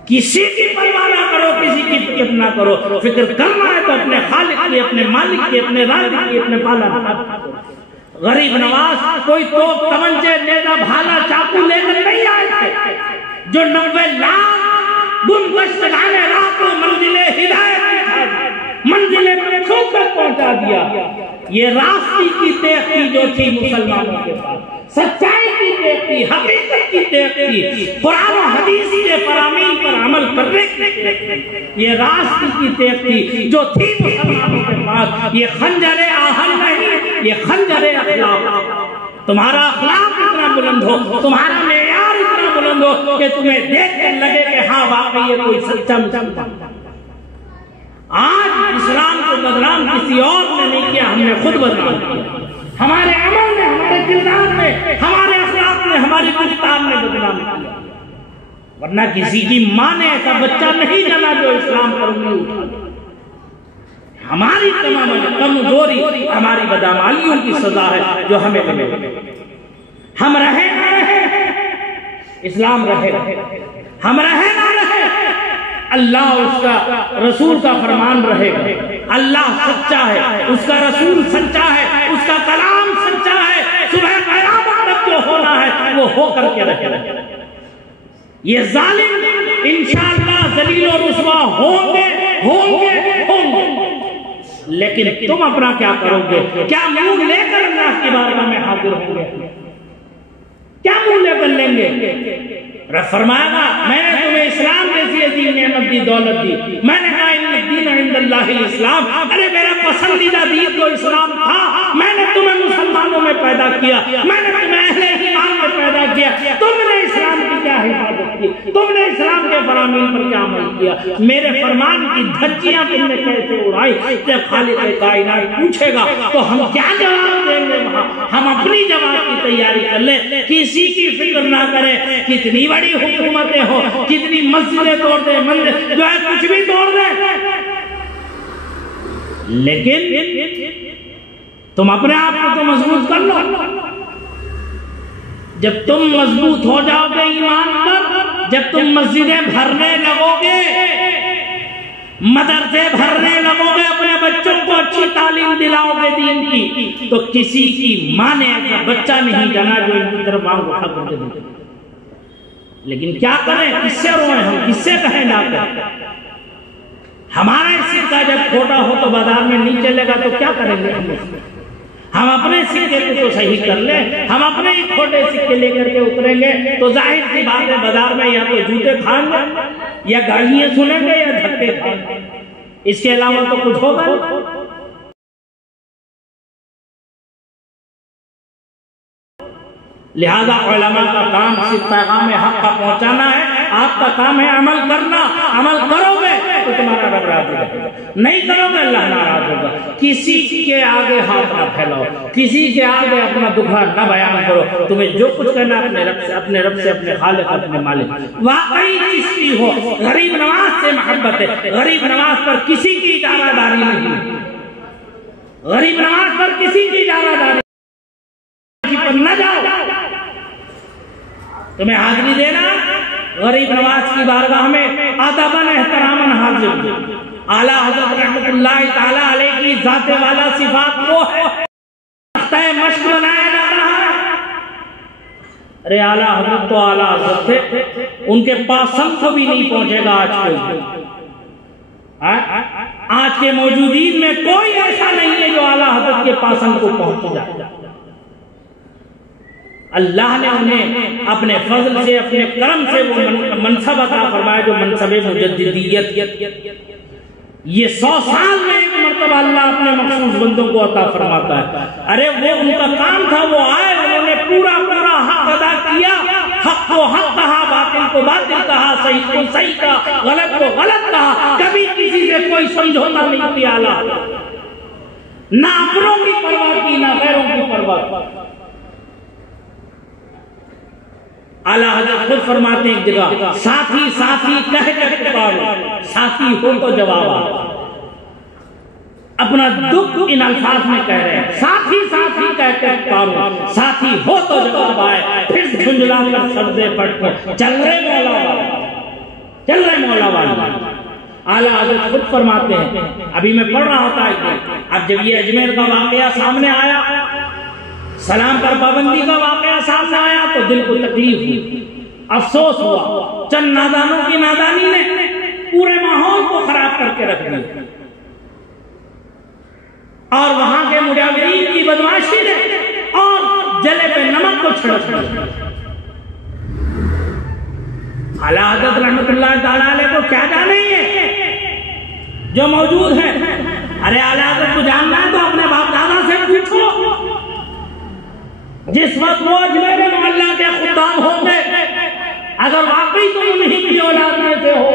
کسی کی پرواہ نہ کرو، کسی کی فکر نہ کرو. فکر کرنا ہے تو اپنے خالق کی، اپنے مالک کی، اپنے رازق کی، اپنے پالن. غریب نواز کوئی توپ تمنچے نیزہ بھالا چاقو لے کر نہیں آئے تھے، جو 90 لاکھ گنگشت گانے رات کو منزل ہدایت منزل مقصود تک پہنچا دیا. یہ راستی کی تیغ تھی جو تھی مسلمانوں کے پاس، سچائی کی تیغ تھی، حقیقت کی تیغ تھی، قرآن و حدیث کے فرامین پر عمل کرنے کی تیغ تھی. یہ راستی کی تیغ تھی جو تھی مسلمانوں کے پاس. یہ خنجر آہن نہیں، یہ خنجر اخلاق. تمہارا اخلاق اتنا بلند ہو، تمہارا معیار اتنا بلند ہو کہ تمہیں دیکھ کر لگے کہ ہاں واقعی یہ کوئی سچا مسلمان. آج اسلام کو بدنام کسی اور نے نہیں کیا، ہم نے خود بدنام کیا. ہمارے عمل میں، ہمارے کردار میں، ہمارے اخلاق میں، ہماری گفتار نے بدنام کیا. ورنہ کسی کی ماں نے ایسا بچہ نہیں جانا جو اسلام پر انگلی اٹھا. ہماری تمام کمزوری ہماری بدعمالیوں کی سزا ہے جو ہمیں ملے. ہم رہے نہ رہے اسلام رہے، ہم رہے نہ رہے اللہ اور اس کا رسول کا فرمان رہے گا. اللہ سچا ہے، اس کا رسول سچا ہے، اس کا کلام سچا ہے. صبح قیامت تک جو ہونا ہے وہ ہو کر کے رہے گا. یہ ظالم انشاءاللہ ذلیل و رسوا ہوں گے، لیکن تم اپنا کیا کرو گے؟ کیا منہ لے کر اللہ کی بارگاہ میں حاضر ہوں گے؟ کیا منہ لے کر لیں گے؟ رب فرمائے گا میں نے تمہیں اسلام جیسی عظیم نعمت دی، دولت دی. میں نے کہا ان الدین عند اللہ الاسلام، ارے میرا پسندیدہ دین تو اسلام تھا. میں نے تمہیں مسلمانوں میں پیدا کیا، میں نے تمہیں اہل ایمان میں پیدا کیا. تم نے اسلام کی کیا حفاظت کی؟ کی، تم نے اسلام کے فرامین پر کیا عمل کیا، میرے فرمان کی دھجیاں تم نے کیسے اڑائی۔ جب خالق کائنات پوچھے گا تو ہم کیا جواب دیں گے؟ وہاں ہم اپنی جواب کی تیاری کر لیں، کسی کی فکر نہ کریں، کتنی بڑی حکومتیں ہو، کتنی مسجدیں توڑ دیں، مندر جو ہے کچھ بھی توڑ دیں، لیکن تم اپنے آپ کو تو مضبوط کر لو۔ جب تم مضبوط ہو جاؤ گے ایمان پر، جب تم مسجدیں بھرنے لگو گے، مدرسے بھرنے لگو گے، اپنے بچوں کو اچھی تعلیم دلاؤ گے دین کی، تو کسی کی ماں نے ایسا بچہ نہیں جانا جو ان کی طرف آنکھ اٹھا کر دے۔ لیکن کیا کریں، کس سے روئیں ہم، کس سے کہیں لا کر؟ ہمارا سکہ جب چھوٹا ہو تو بازار میں نہیں چلے گا تو کیا کریں گے ہم اپنے سکے کو تو صحیح کر لیں، ہم اپنے ہی چھوٹے سکے لے کر کے اتریں گے تو ظاہر سی بات ہے بازار میں یا تو جوتے کھائیں گے یا گالیاں سنیں گے یا دھکے کھائیں گے، اس کے علاوہ تو کچھ ہوگا نہیں۔ لہذا علماء کا کام صرف پیغام حق کا پہنچانا ہے، آپ کا کام ہے عمل کرنا۔ عمل کرو گے تو تمہارا رب راضی رہے گا، نہیں کرو گے اللہ ناراض ہوگا۔ کسی کے آگے ہاتھ نہ پھیلاؤ، کسی کے آگے اپنا دکھا نہ بیان کرو، تمہیں جو کچھ کرنا اپنے رب سے، اپنے رب سے، اپنے خالق، اپنے مالک۔ واقعی چیز کی ہو، غریب نواز سے محبت ہے، غریب نواز پر کسی کی اجارہ داری نہیں، غریب نواز پر کسی کی اجارہ داری پر نہ جاؤ۔ تمہیں حاضری دینا غریب نواز کی بارگاہ میں ادباً احتراماً حاضر ہو۔ اعلیٰ حضرت رحمت اللہ تعالی علیہ کی ذات والا صفات وہ ہے، تختہ مشق بنایا جا رہا ہے۔ ارے اعلیٰ حضرت تو اعلیٰ حضرت تھے، ان کے پاس سم کو بھی نہیں پہنچے گا آج کوئی۔ آج کے موجودین میں کوئی ایسا نہیں ہے جو اعلیٰ حضرت کے پاس ہم کو پہنچ جائے۔ اللہ نے انہیں اپنے فضل سے، اپنے کرم سے وہ منصب عطا فرمایا جو منصب مجددیت۔ یہ 100 سال میں ایک مرتبہ اللہ اپنے مخصوص بندوں کو عطا فرماتا ہے۔ ارے وہ ان کا کام تھا، وہ آئے، انہوں نے پورا حق ادا کیا، حق کو حق کہا، باطل کو باطل کہا، صحیح کو صحیح کہا، غلط کو غلط کہا، کبھی کسی سے کوئی سمجھوتا نہیں کیا، نہ اپنوں کی پرواہ کی نہ غیروں کی پرواہ۔ اعلیٰ حضرت خود فرماتے ہیں ایک جگہ، ساتھی ساتھی کہہ کر پکارو، ساتھی ہو تو جواب آتا۔ اپنا دکھ ان الفاظ میں کہہ رہے ہیں، ساتھی ساتھی کہہ کر پکارو، ساتھی ہو تو جواب آئے، پھر جھنجھلا کر سبزے پڑھتے چل رہے مولا والا، چل رہے مولا والا۔ اعلیٰ حضرت خود فرماتے ہیں، ابھی میں پڑھ رہا تھا، اب جب یہ اجمیر کا واقعہ سامنے آیا، سلام پر پابندی کا واقعہ سامنے آیا تو دل کو تکلیف ہوئی، افسوس ہوا۔ چند نادانوں کی نادانی نے پورے ماحول کو خراب کر کے رکھ دیا، اور وہاں کے مجاورین کی بدمعاشی نے اور جلے پہ نمک کو چھڑک دیا۔ اعلیٰ حضرت رحمت اللہ تعالی علیہ کو کیا جانے ہیں جو موجود ہے؟ ارے اعلیٰ حضرت کو جاننا ہے تو اپنے باپ دادا سے پوچھو۔ جس وقت وہ اجمیر محلہ کے خدام ہوں گے، اگر واقعی تم انہیں کی اولاد میں سے ہو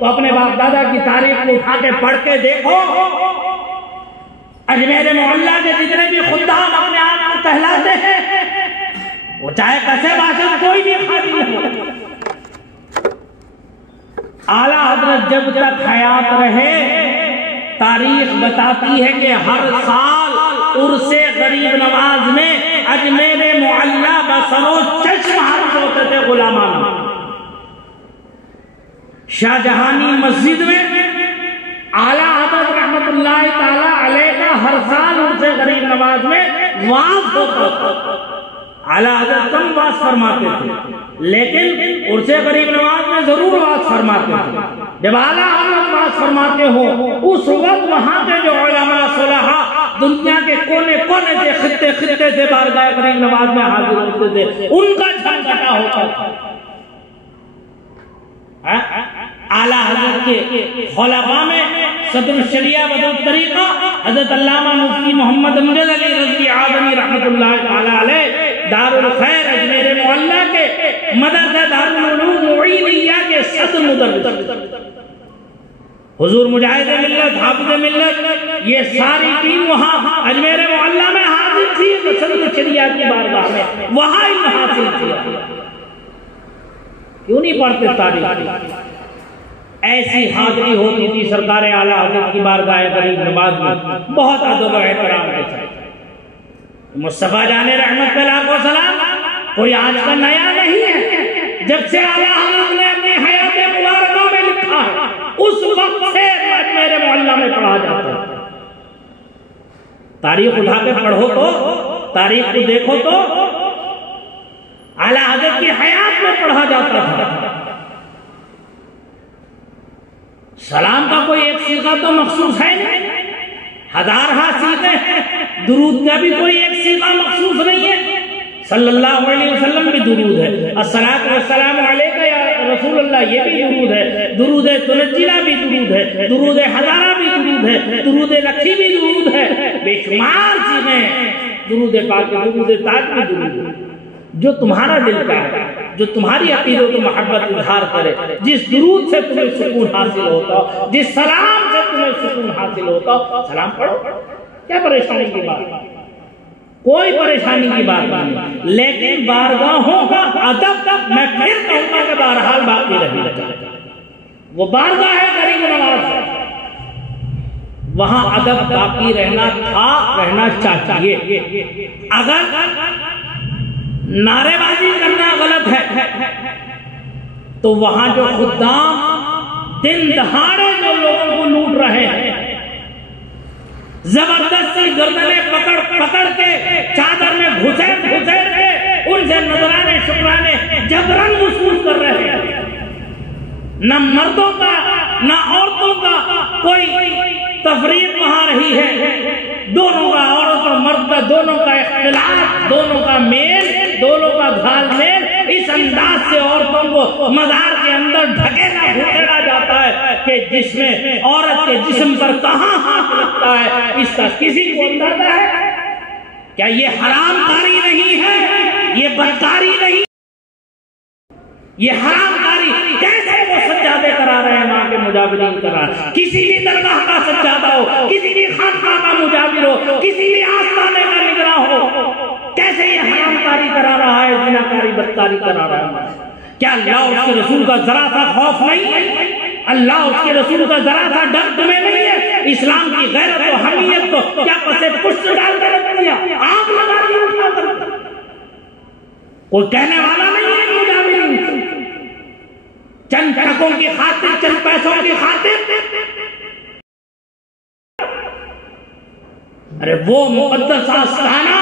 تو اپنے باپ دادا کی تاریخ کو اٹھا کے پڑھ کے دیکھو۔ اجمیر محلہ کے جتنے بھی خدام اپنے آپ کو کہلاتے ہیں، وہ چاہے کسے باشد کوئی بھی خادم ہو، اعلیٰ حضرت جب تک حیات رہے تاریخ بتاتی ہے کہ ہر سال عرس غریب نواز میں اجمیر معلیٰ بسرو چشم حاضر ہوتے تھے غلامان۔ شاہ جہانی مسجد میں اعلیٰ حضرت رحمت اللہ تعالی علیہ کا ہر سال عرس غریب نواز میں واعظ ہوتا تھا۔ اعلیٰ حضرت کم واعظ فرماتے تھے لیکن عرس غریب نواز میں ضرور واعظ فرماتے تھے۔ جب اعلیٰ حضرت واعظ فرماتے ہو اس وقت وہاں کے جو علماء صلحاء دنیا کے کونے کونے سے خطے خطے سے بارگاہ غریب نواز میں حاضر ہوتے تھے، ان کا جھنگٹا ہوتا تھا۔ اعلیٰ حضرت کے خلفاء میں صدر الشریعہ بدر الطریقہ حضرت علامہ مفتی محمد امجد علی رضوی اعظمی رحمت اللہ تعالی علیہ دار الخیر اجمیر معلیٰ کے مدرسہ دار العلوم الولینیہ کے صدر مدرس حضور مجاہد ملت، حافظ ملت، یہ ساری ٹیم وہاں اجمیر معلیٰ میں حاضر تھی، صدر شریعہ کی بارگاہ میں وہاں علم حاصل کیا۔ کیوں نہیں پڑھتے تاریخ؟ ایسی حاضری ہوتی تھی سرکار اعلیٰ حضرت کی بارگاہ غریب نواز میں، بہت ادب و احترام کے ساتھ۔ مصطفیٰ جان رحمت اللہ کو سلام کوئی آج کا نیا نہیں ہے، جب سے اعلیٰ حضرت نے اپنی حیات مبارکہ میں لکھا ہے اس وقت سے میرے معلیٰ میں پڑھا جاتا ہے۔ تاریخ اٹھا کے پڑھو تو، تاریخ کو دیکھو تو اعلیٰ حضرت کی حیات میں پڑھا جاتا تھا۔ سلام کا کوئی ایک صیغہ تو مخصوص ہے نہیں، ہزارہا صیغے ہیں، درود کا بھی کوئی ایک صیغہ مخصوص نہیں ہے۔ صلی اللہ علیہ وسلم بھی درود ہے، الصلاۃ والسلام علیک یا رسول اللہ یہ بھی درود ہے، درود تنجینا بھی درود ہے، درود ہزارہ بھی درود ہے، درود لکھی بھی درود ہے، بے شمار چیزیں درود پاک، درود تاج بھی درود ہے۔ جو تمہارا دل کا ہے، جو تمہاری عقیدت و محبت اظہار کرے، جس درود سے تمہیں سکون حاصل ہوتا ہو، جس سلام سے تمہیں سکون حاصل ہوتا ہو، سلام پڑھو، کیا پریشانی کی بات؟ کوئی پریشانی کی بات نہیں، لیکن بارگاہوں کا ادب میں پھر کہوں گا کہ بہرحال باقی رہنا چاہیے۔ وہ بارگاہ ہے غریب نواز، وہاں ادب باقی رہنا تھا، رہنا چاہیے۔ اگر نعرے بازی کرنا غلط ہے تو وہاں جو خدام دن دہاڑے جو لوگوں کو لوٹ رہے ہیں، زبردستی گردنیں پکڑ پکڑ کے چادر میں گھسیٹ گھسیٹ کے ان سے نذرانے شکرانے جبرن وصول کر رہے ہیں، نہ مردوں کا نہ عورتوں کا کوئی تفریق وہاں رہی ہے، دونوں کا، عورت اور مرد کا دونوں کا اختلاط، دونوں کا میل، دونوں کا گھال میل، اس انداز سے عورتوں کو مزار کے اندر ڈھکیلا گھسیڑا جاتا ہے کہ جس میں عورت کے جسم پر کہاں ہاتھ لگتا ہے اس کا کسی کو اندازہ ہے؟ کیا یہ حرام کاری نہیں ہے؟ یہ بدکاری نہیں، یہ حرام کاری؟ کیسے وہ سجادے کرا رہے ہیں، ماں کے مجاورین کرا رہے ہیں، کسی بھی درگاہ کا سجادہ ہو، کسی بھی خانقاہ کا مجاور ہو، کسی بھی آستانے کا نگراں ہو، کیسے یہ حرام کاری کرا رہا ہے، زنا کاری بدکاری کرا رہا ہے؟ کیا اللہ اس کے رسول کا ذرا سا خوف نہیں ہے؟ اللہ اس کے رسول کا ذرا سا ڈر تمہیں نہیں ہے؟ اسلام کی غیرت و حمیت کو کیا پسے پشت ڈال کر رکھ دیا، آگ لگا دی اٹھا کر؟ کوئی کہنے والا نہیں ہے مجاورین، چند ٹکوں کی خاطر، چند پیسوں کی خاطر، ارے وہ مقدس آستانہ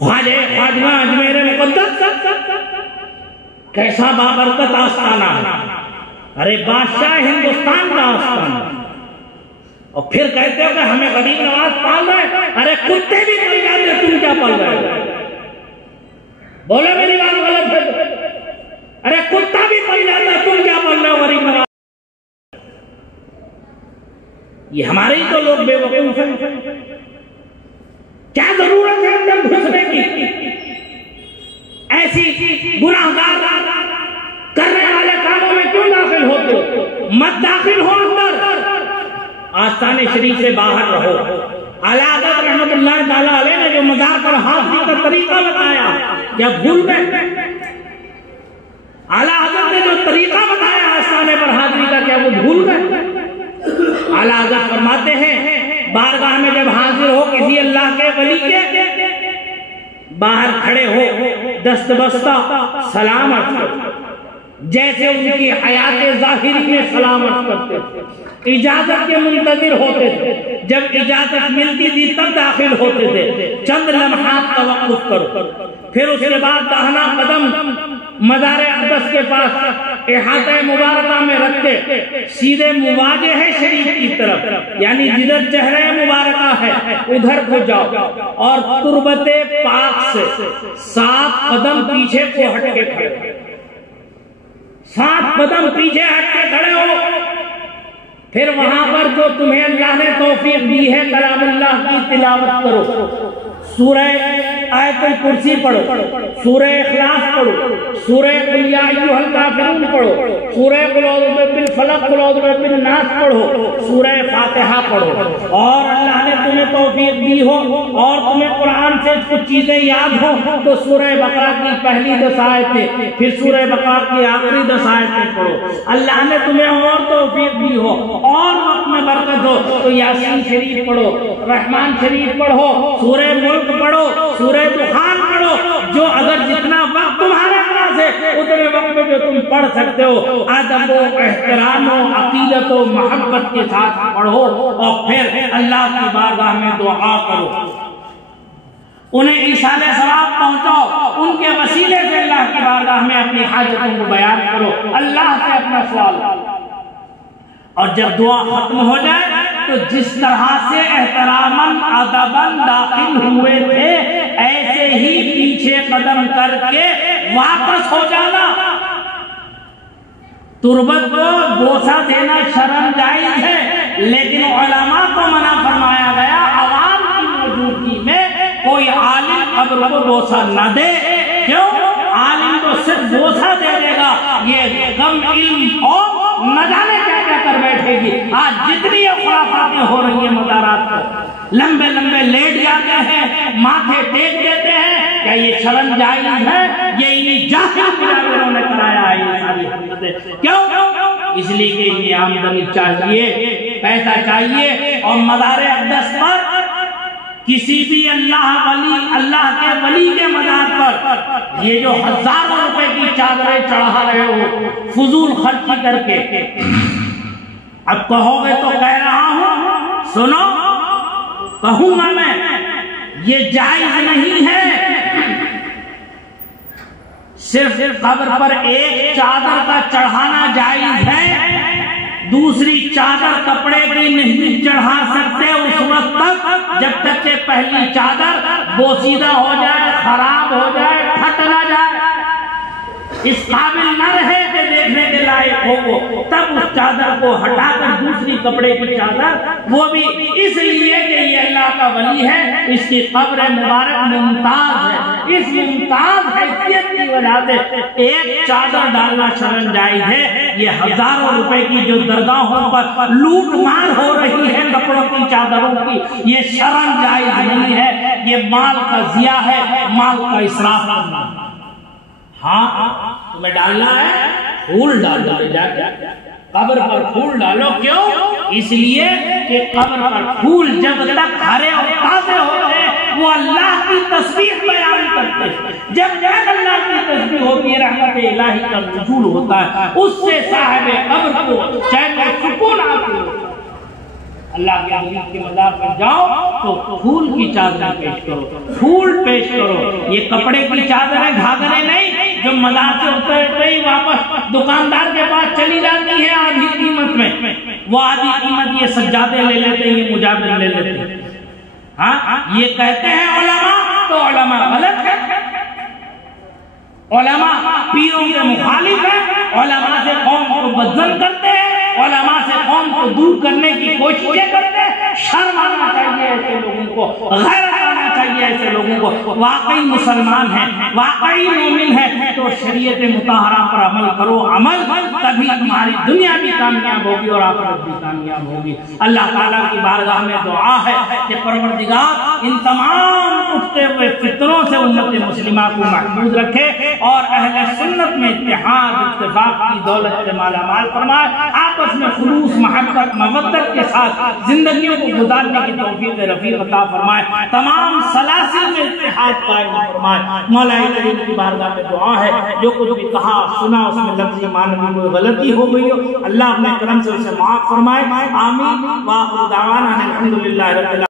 خواجہ خواجہ اجمیر مقدس کیسا بابرکت آستانہ ہے، ارے بادشاہ ہندوستان کا آستانہ، اور پھر کہتے ہو کہ ہمیں غریب نواز پال رہے، ارے کتے بھی پل جاتے، تم کیا پل رہے ہو؟ بولو میری بات غلط ہے؟ ارے کتا بھی پل جاتا، تم کیا پل رہے ہو غریب نواز؟ یہ ہمارے ہی تو لوگ بے وقوف ہیں، کیا ضرورت ہے اندر گھسنے کی؟ ایسی گناہگار کرنے والے کاموں میں کیوں داخل ہوتے ہو؟ مت داخل ہو اندر، آستان شریف سے باہر رہو۔ اعلیٰ حضرت رحمت اللہ تعالیٰ علیہ نے جو مزار پر حاضری کا طریقہ بتایا، کیا بھول گئے؟ اعلیٰ حضرت نے جو طریقہ بتایا آستانے پر حاضری کا، کیا وہ بھول گئے؟ اعلیٰ حضرت فرماتے ہیں بارگاہ میں جب حاضر ہو کسی اللہ کے ولی کے، باہر کھڑے ہو دست بستہ سلام عرض کرو، جیسے ان کی حیات ظاہری میں سلام عرض کرتے تھے، اجازت کے منتظر ہوتے تھے، جب اجازت ملتی تھی تب داخل ہوتے تھے، چند لمحات توقف کرو، پھر اس کے بعد داہنا قدم مزار اقدس کے پاس احاطہ مبارکہ میں رکھ کے سیدھے مواجہ شریف کی طرف، یعنی جدھر چہرہ مبارکہ ہے ادھر کو جاؤ، اور تربت پاک سے 7 قدم پیچھے کو ہٹ کے کھڑے ہو، 7 قدم پیچھے ہٹ کے کھڑے ہو، پھر وہاں پر جو تمہیں اللہ نے توفیق دی ہے کلام اللہ کی تلاوت کرو، سورہ آیت الکرسی پڑھو، سورہ اخلاص پڑھو، سورہ قل یا ایھا الکافرون پڑھو، سورہ قل اعوذ برب الفلق، قل اعوذ برب الناس پڑھو، سورہ فاتحہ پڑھو، اور اللہ نے تمہیں توفیق دی ہو اور تمہیں قرآن سے کچھ چیزیں یاد ہو تو سورہ بقرہ کی پہلی 10 آیتیں، پھر سورہ بقرہ کی آخری 10 آیتیں پڑھو۔ اللہ نے تمہیں اور توفیق دی ہو اور وقت میں برکت ہو تو یاسین شریف پڑھو، رحمان شریف پڑھو، سورہ ملک پڑھو، سورہ دخان پڑھو، جو اگر جتنا وقت تمہارے پاس ہے اتنے وقت میں جو تم پڑھ سکتے ہو ادب و احترام و عقیدت و محبت کے ساتھ پڑھو، اور پھر اللہ کی بارگاہ میں دعا کرو، انہیں ایصال ثواب پہنچاؤ، ان کے وسیلے سے اللہ کی بارگاہ میں اپنی حاجتوں کو بیان کرو، اللہ سے اپنا سوال، اور جب دعا ختم ہو جائے تو جس طرح سے احتراماً ادباً داخل ہوئے تھے ایسے ہی پیچھے قدم کر کے واپس ہو جانا۔ تربت کو بوسہ دینا شرم جائز ہے، لیکن علماء کو منع فرمایا گیا عوام کی موجودگی میں کوئی عالم قبر کو بوسہ نہ دے۔ کیوں؟ عالم تو صرف بوسہ دے دے گا، یہ کم علم اور نہ جانے کیا کیا کر بیٹھے گی۔ آج جتنی خرافاتیں ہو رہی ہیں مزارات پر، لمبے لمبے لیٹ جاتے ہیں، ماتھے ٹیک دیتے ہیں، کیا یہ شرم جائز ہے؟ یہ جاہل مجاوروں نے کرایا ہے یہ ساری حرکتیں۔ کیوں؟ اس لیے کہ یہ آمدنی چاہیے، پیسہ چاہیے، اور مزار اقدس پر کسی بھی اللہ کے ولی کے مزار پر یہ جو ہزاروں روپے کی چادریں چڑھا رہے ہو فضول خرچی کر کے، اب کہو گے تو کہہ رہا ہوں، سنو کہوں گا میں، یہ جائز نہیں ہے۔ صرف قبر پر ایک چادر کا چڑھانا جائز ہے، دوسری چادر کپڑے کی نہیں چڑھا سکتے اس وقت تک جب تک کہ پہلی چادر بوسیدہ ہو جائے، خراب ہو جائے، پھٹ نہ جائے، اس قابل نہ رہے کہ دیکھنے کے لائق ہو وہ، تب اس چادر کو ہٹا کر دوسری کپڑے کی چادر، وہ بھی اس لیے کہ یہ اللہ کا ولی ہے، اس کی قبر مبارک ممتاز ہے، اس ممتاز حیثیت کی وجہ سے ایک چادر ڈالنا شرم جائز ہے۔ یہ ہزاروں روپے کی جو درگاہوں پر لوٹ مار ہو رہی ہے کپڑوں کی چادروں کی، یہ شرم جائز نہیں ہے، یہ مال کا ضیاع ہے، مال کا اسراف کرنا۔ ہاں تمہیں ڈالنا ہے، پھول ڈالو، قبر پر پھول ڈالو۔ کیوں؟ اس لیے کہ قبر پر پھول جب تک ہرے اور تازے ہوتے ہیں وہ اللہ کی تسبیح بیان کرتے ہیں، جب تک اللہ کی تسبیح ہوتی ہے رحمت الہی کا نزول ہوتا ہے، اس سے صاحب قبر کو چین و سکون آتی ہے۔ اللہ کے حبیب کے مزار پر جاؤ تو پھول کی چادریں پیش کرو، پھول پیش کرو، یہ کپڑے کی چادریں گھاگرے نہیں جو مزار سے اتر گئی واپس دکاندار کے پاس چلی جاتی ہے آدھی قیمت میں، وہ آدھی قیمت یہ سجادے لے لیتے ہیں، یہ مجادل لے لیتے ہیں۔ ہاں یہ کہتے ہیں علماء تو علماء غلط ہے، علماء پیروں کے مخالف ہیں، علماء سے قوم کو بدزن کرتے ہیں، علماء سے قوم کو دور کرنے کی کوششیں کرتے ہیں۔ شرم آنا چاہیے ایسے لوگوں کو، غیرت آنا چاہیے ایسے لوگوں کو۔ واقعی مسلمان ہیں، واقعی مومن ہیں تو شریعت مطہرہ پر عمل کرو، عمل تبھی تمہاری دنیا بھی کامیاب ہوگی اور آخرت بھی کامیاب ہوگی۔ اللہ تعالیٰ کی بارگاہ میں دعا ہے کہ پروردگار ان تمام اٹھتے ہوئے فتنوں سے امت مسلمہ کو محفوظ رکھے اور اہل سنت میں اتحاد اتفاق کی دولت سے مالا مال فرمائے، آپس میں خلوص محبت مودت کے ساتھ زندگیوں کو گزارنے کی توفیق رفیق عطا فرمائے، تمام سلاسل میں اتحاد قائم فرمائے۔ مولا کریم کی بارگاہ میں دعا ہے جو کچھ بھی کہا سنا اس میں لفظی معنوی کوئی غلطی ہو گئی ہو اللہ اپنے کرم سے اسے معاف فرمائے، آمین۔ وآخر دعوانا الحمدللہ رب العالمین۔